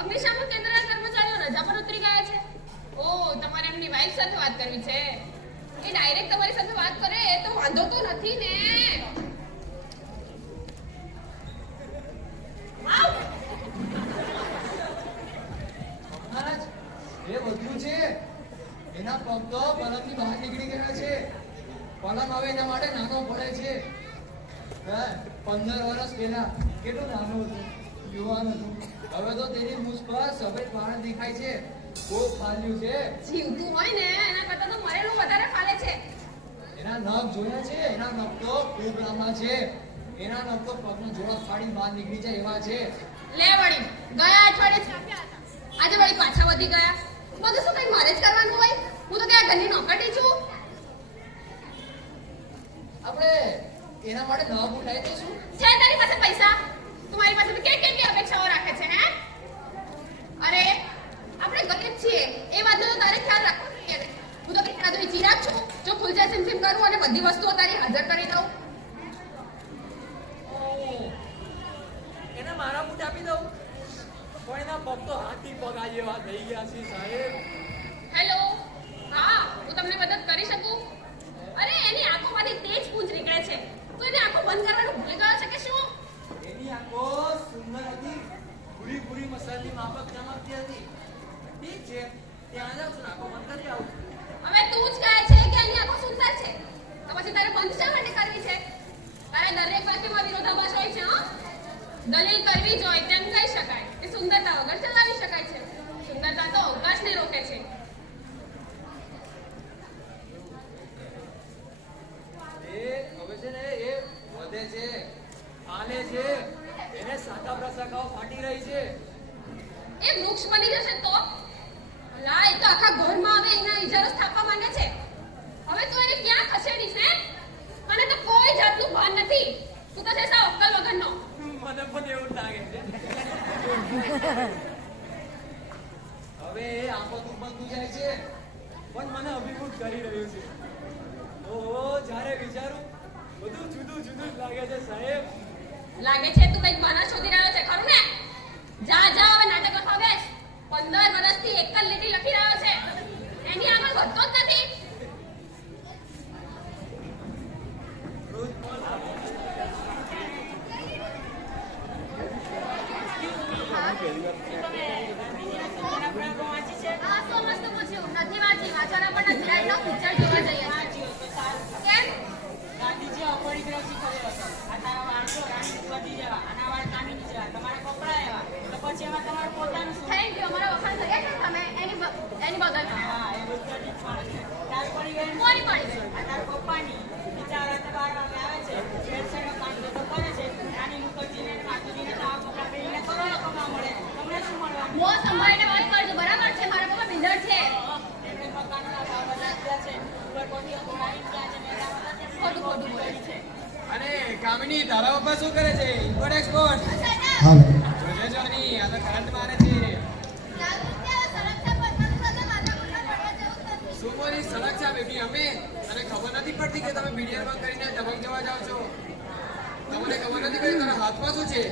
અગ્નિશામક કેન્દ્રના કર્મચારીઓ રજા પર ઉતરી ગયા છે. ઓ, તમારે એમની વાઈફ સાથે વાત કરવી છે. એ ડાયરેક્ટ તમારી સાથે વાત કરે તો વાંધો તો નથી ને. મહારાજ, એ વધ્યું છે. એના પગ તો પલંગની બહાર નીકળી ગયા છે. પલંગ હવે એના માટે નાનો પડે છે. 15 વર્ષ પહેલા કેટલું નાનું હતું, યુવાન હતું. હવે તો તેની મૂછ પર સફેદ વાળ દેખાય છે. ખૂબ ફાલ્યું છે. જીવતું હોય ને એના કરતા તો મરેલું વધારે ફાલે છે. એના નખ જોયા છે? એના નખ તો ખૂબ લાંબા છે. એના નખ તો પગનો જોડો ફાડી બહાર નીકળી જાય એવા છે. લે વળી, ગયા અઠવાડિયે છાપ્યા હતા. આજે વળી પાછા વધી ગયા. બધું શું કઈ મારે જ કરવાનું હોય? હું તો ત્યાં ઘરની નોકરી છું. આપણે એના માટે નવા બૂટ લાવી દઈશું. છે તારી પાસે પૈસા? તું મારી પાસેથી કેટલી અપેક્ષાઓ રાખે છે હે? અરે આપણે ગરીબ છીએ એ વાતનો તો તારે ખ્યાલ રાખવો જોઈએ. હું તો કેટલા ધોઈ ચિરાગ છું. જો ખુલજા સિમસિમ કરું અને બધી વસ્તુઓ તારી હાજર કરી દઉં. એને મારા બૂટ આપી દઉં, પણ એના પગ તો હાથી પગ આ જેવા થઈ ગયા છે સાહેબ. હેલો, હા, હું તમને મદદ કરી શકું? અરે એની આંખોમાંથી તેજ પુંજ નીકળે છે. તો એની આંખો બંધ કરવાનું ભૂલી ગયો છે કે શું? એની આંખો સુંદર હતી, પૂરી મસાલી માફક ચમકતી હતી. ઠીક છે, ત્યાં જાઉં છું, આંખો બંધ કરી આવું. હવે તું જ કહે છે કે એની આંખો સુંદર છે, તો પછી તારે બંધ શા માટે કરવી છે? તારે દરેક વાક્યમાં વિરોધાભાસ હોય છે. હા, દલીલ કરવી જોઈએ તેમ કહી શકાય કે સુંદરતા વગર ચલાવી શકાય છે. સુંદરતા તો અવકાશને રોકે છે. હવે છે ને એ વધે છે, હાલે છે, એને શાખા પ્રશાખાઓ ફાટી રહી છે. એ વૃક્ષ બની જશે તો લા, એ તો આખા ઘરમાં આવે એના ઇજારો સ્થાપવા માંગે છે. હવે તું એને ક્યાં ખસેડીશ ને? મને તો કોઈ જાતનું ભાન નથી. તું તો છે સાવ અક્કલ વગરનો. મને પણ એવું લાગે છે. હવે આંખો તું બનતું જાય છે, પણ મને અભિભૂત કરી રહ્યું છે. ઓહો, જ્યારે વિચારું બધું જુદું જ લાગે છે સાહેબ. લાગે છે તું કઈક બહાના શોધી રહ્યો છે ખરું ને? જા જા હવે નાટક લખવા બેસ. 15 વર્ષથી એક જ લીટી લખી રહ્યો છે, એની આગળ વધતો જ નથી. આ તો મસ્ત પૂછ્યું. નથી વાંચી, વાંચવાના પણ નથી. ડાયલોગ પિક્ચર જોવા જઈએ છીએ. કેમ? ગાંધીજી અપરિગ્રહી કર્યો હતો. આ તારા વાળ જો રાણી બધી જેવા, આના વાળ કામીની જેવા, તમારા કપડા એવા, તો પછી એમાં તમારું પોતાનું શું? Thank you. અમારા વખાણ કર્યા છે તમે એની બદલ. હા, એ બધું જ માણસ છે. તાર પરિવાર કોની પડી છે? આ તારા પપ્પાની. બિચારા તો 12 વાગે આવે છે, બેડસાઈડનો કામ ધંધો કરે છે. નાની મુખર્જીને અને માતુજીને તો આ કપડા પહેરીને કરોડો કમા મળે. તમને શું મળવાનું? મોં સંભાળીને વાત કરજો. બરાબર છે, મારા પપ્પા બિલ્ડર છે. એમને મકાનના ભાવ બધા થયા છે. ઉપર કોટીઓ તોડાવી ગયા છે. ખોટું ખોટું બોલે છે. અને કામિની તારા પપ્પા શું કરે છે? Import export. હાલો જોજે જોની, આ તો કરંટ મારે છે. શું બોલી સડક છે બેબી? અમે તને ખબર નથી પડતી કે તમે મીડિયા બંધ કરીને ધમક જવા જાવ છો? તમને ખબર નથી પડી તારા હાથમાં શું છે?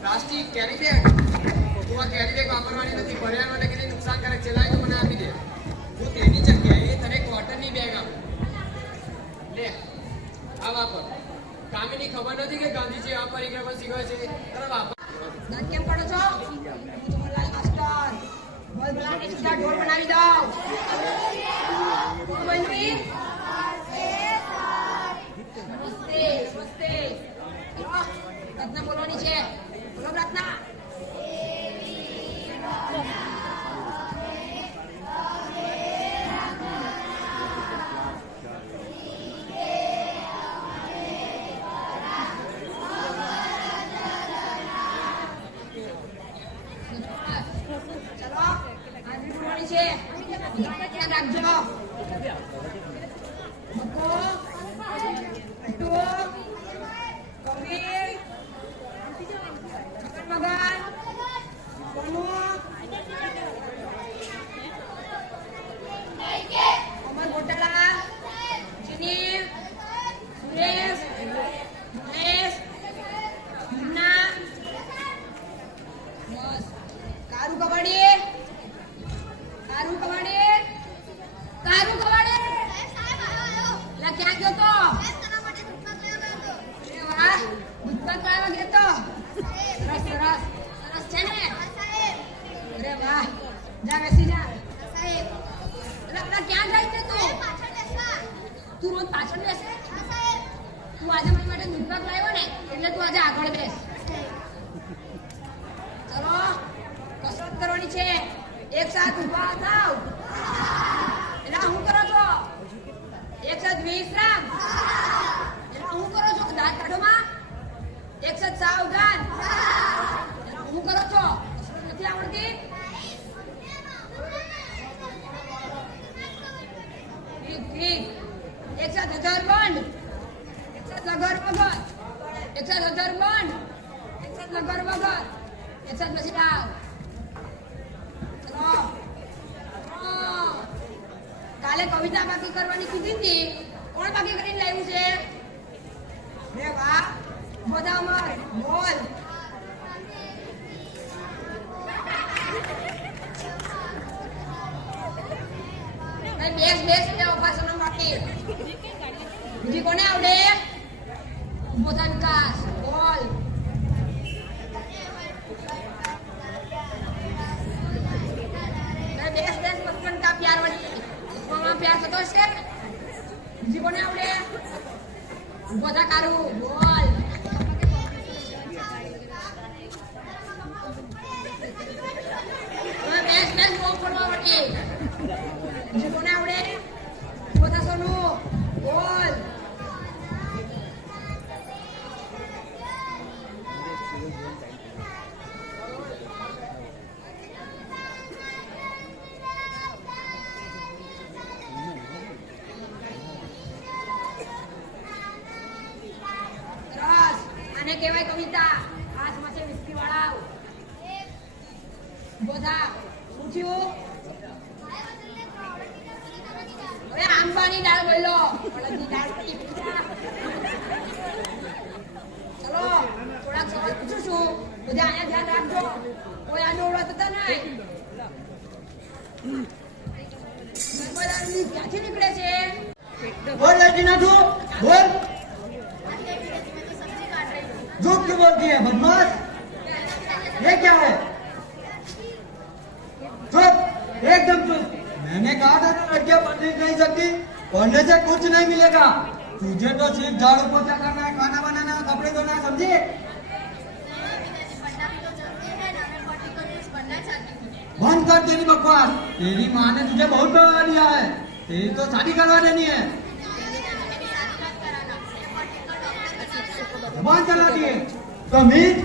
પ્લાસ્ટિક કેરી બેગ. તું આ કેરી બેગ વાપરવાની નથી. પર્યાવરણને કેટલી નુકસાનકારક છે. લાય તો મને આપી દે. હું તેની જગ્યાએ તને કોટનની બેગ આપું. લે આ વાપર. કામિની ખબર નથી કે ગાંધીજી આ પરિક્રમા શીખવે છે. તને વાપર. દાંત કેમ પડો છો? જમનલાલ માસ્ટર બોલ બોલાને સીધા ઢોર બનાવી દઉં. બનવી નમસ્તે નમસ્તે. ચલો રત્ના બોલવાની છે. બોલો રત્ના. ચલો હાજરી પૂરવાની છે. ધ્યાન રાખજો. મકો પટ્ટુ કબીર મગન કોનુ અમર ગોટાળા જીનીર સુરેશ મહેશ મુન્ના બસ. કારું કબાડી કારું કબાડી કારું કબાડી. લા ક્યાં ગયો તો? અરે વાહ, દુકાન પાડવા ગયો તો. સરસ સરસ સરસ છે ને? અરે વાહ, જા બેસી જા. લા ક્યાં જાય છે તું? તું રોજ પાછળ બેસે? તું આજે મારી માટે દૂધપાક લાવ્યો ને એટલે તું આજે આગળ બેસ. ચલો કસરત કરવાની છે. એક સાથ ઊભા થાવ. એટલે હું કરો છો? એક સાથ વિશ્રામ. એટલે હું કરો છો? દાંત કાઢોમાં. એક સાથ સાવધાન. એટલે હું કરો છો? કસરત નથી આવડતી? ઠીક ઠીક. એક સાથ હજાર બંધ. એક સાથ લગર વગર. એક સાથ હજાર બંધ. એક સાથ લગર વગર. એક સાથ પછી ડાવ. ચલો કાલે કવિતા બાકી કરવાની કીધી હતી. કોણ બાકી કરીને લાવ્યું છે? રે વાહ, બધા અમર બોલ. બેસ બેસ ને ઉપાસના બાકી. બીજી કોને આવડે? ઉભો થા વિકાસ બોલ. બેસ બેસ બચપન કા પ્યાર વાળી. બચપનમાં પ્યાર થતો હશે. બીજી કોને આવડે? ઉભો થા કારું બોલ. બેસ બેસ બહુ ફરવા વાળી. બીજી કોને આવડે? ઉભો થા સોનું બોલ. આને કહેવાય કવિતા. હાથમાં છે વિસ્કી વાળા. બધા પૂછ્યું હવે આંબાની દાળ બોલો. અડદની દાળ ચલો થોડા तुझे आया ध्यान રાખજો કોઈ આડો ઉડતો તો નહીં ક્યાંથી નીકળે છે बोल लड़कीना तू बोल झूठ क्यों बोलती है बदमाश ये क्या है चुप एकदम चुप मैंने कहा था ना लड़कियां पढ़ नहीं सकती पढ़ने से कुछ नहीं मिलेगा तुझे तो सिर्फ झाड़ू पोछा करना है खाना बनाना है कपड़े धोना है समझे बंद कर तेरी बकवास तेरी माँ ने तुझे बहुत डरा दिया है तेरी तो शादी करवा देनी है जबान चला दिए तमीज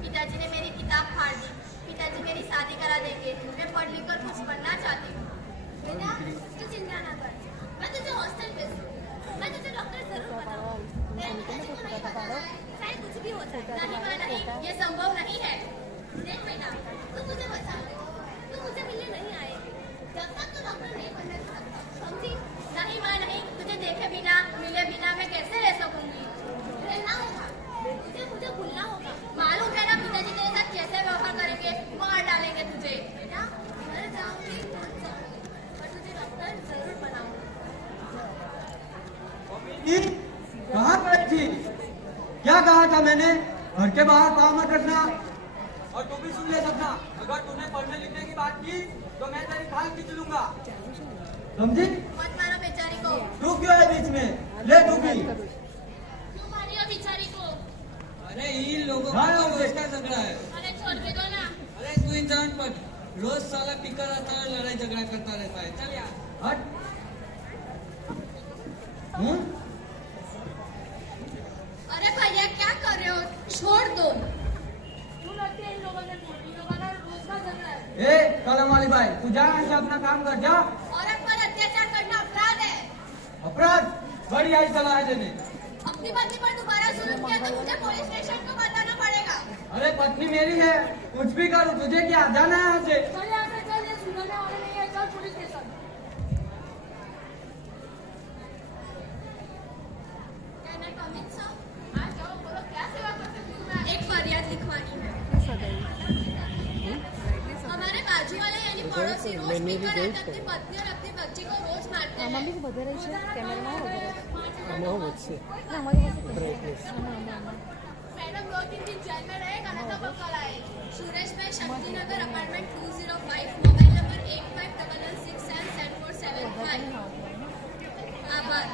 पिताजी ने मेरी किताब फाड़ दी पिताजी मेरी शादी करा देंगे मैं पढ़ लिख कर कुछ बनना चाहती हूँ बेटा तू चिंता ना कर मैं तुझे हॉस्टल भेजूँ मैं तुझे डॉक्टर जरूर बनाऊँ तेरे पिताजी को नहीं पता है चाहे कुछ भी हो जाए नहीं माँ नहीं ये संभव नहीं है देख बेटा तू मुझे बचा ले तू मुझे मिलने नहीं आएगी जब तक तू डॉक्टर नहीं बनना चाहता समझी नहीं माँ नहीं तुझे देखे बिना मिले बिना मैं कैसे रह सकूंगी रहना होगा मुझे भूलना होगा मालूम है ना पिताजी तेरे साथ कैसे व्यवहार करेंगे मार डालेंगे तुझे बेटा मर जाऊंगी मर जाऊंगी पर तुझे डॉक्टर जरूर बनाऊंगी कहाँ गई थी क्या कहा था मैंने घर के बाहर पाँव मत रखना और तू भी सुन ले सकना अगर तूने पढ़ने लिखने की बात की तो मैं तेरी खाल खींच लूंगा समझी मत मारो बेचारी को तू क्यों है बीच में ले तू भी क्यों मारियो बेचारी को अरे इन लोगों का इसका झगड़ा है अरे छोड़ के दो ना अरे तू इंसान पर रोज साला पिकर आता है लड़ाई झगड़ा करता रहता है चल यार हट अरे भैया क्या कर रहे हो छोड़ दो क्यों लड़ते हैं इन लोगों ने रोज का झगड़ा है ए कलम वाली भाई तू जा यहाँ से अपना काम कर जा औरत पर अत्याचार करना अपराध है अपराध बड़ी आई सलाह है देने अपनी पत्नी पर दोबारा जुल्म किया तो मुझे पुलिस स्टेशन को बताना पड़ेगा अरे पत्नी मेरी है कुछ भी करूँ तुझे क्या जाना है यहाँ से चल यहाँ से चल ये सुनाने वाले नहीं है चल पुलिस स्टेशन एक फरियाद लिखवानी है हमारे बाजू वाले यानी पड़ोसी रोज पीकर रहते अपनी पत्नी और अपनी बच्ची को रोज मारते हैं मैडम 2-3 दिन जेल में रहेगा ना तब कल आए सुरेश भाई Shakti Nagar apartment 205 mobile number 8511677475 आभार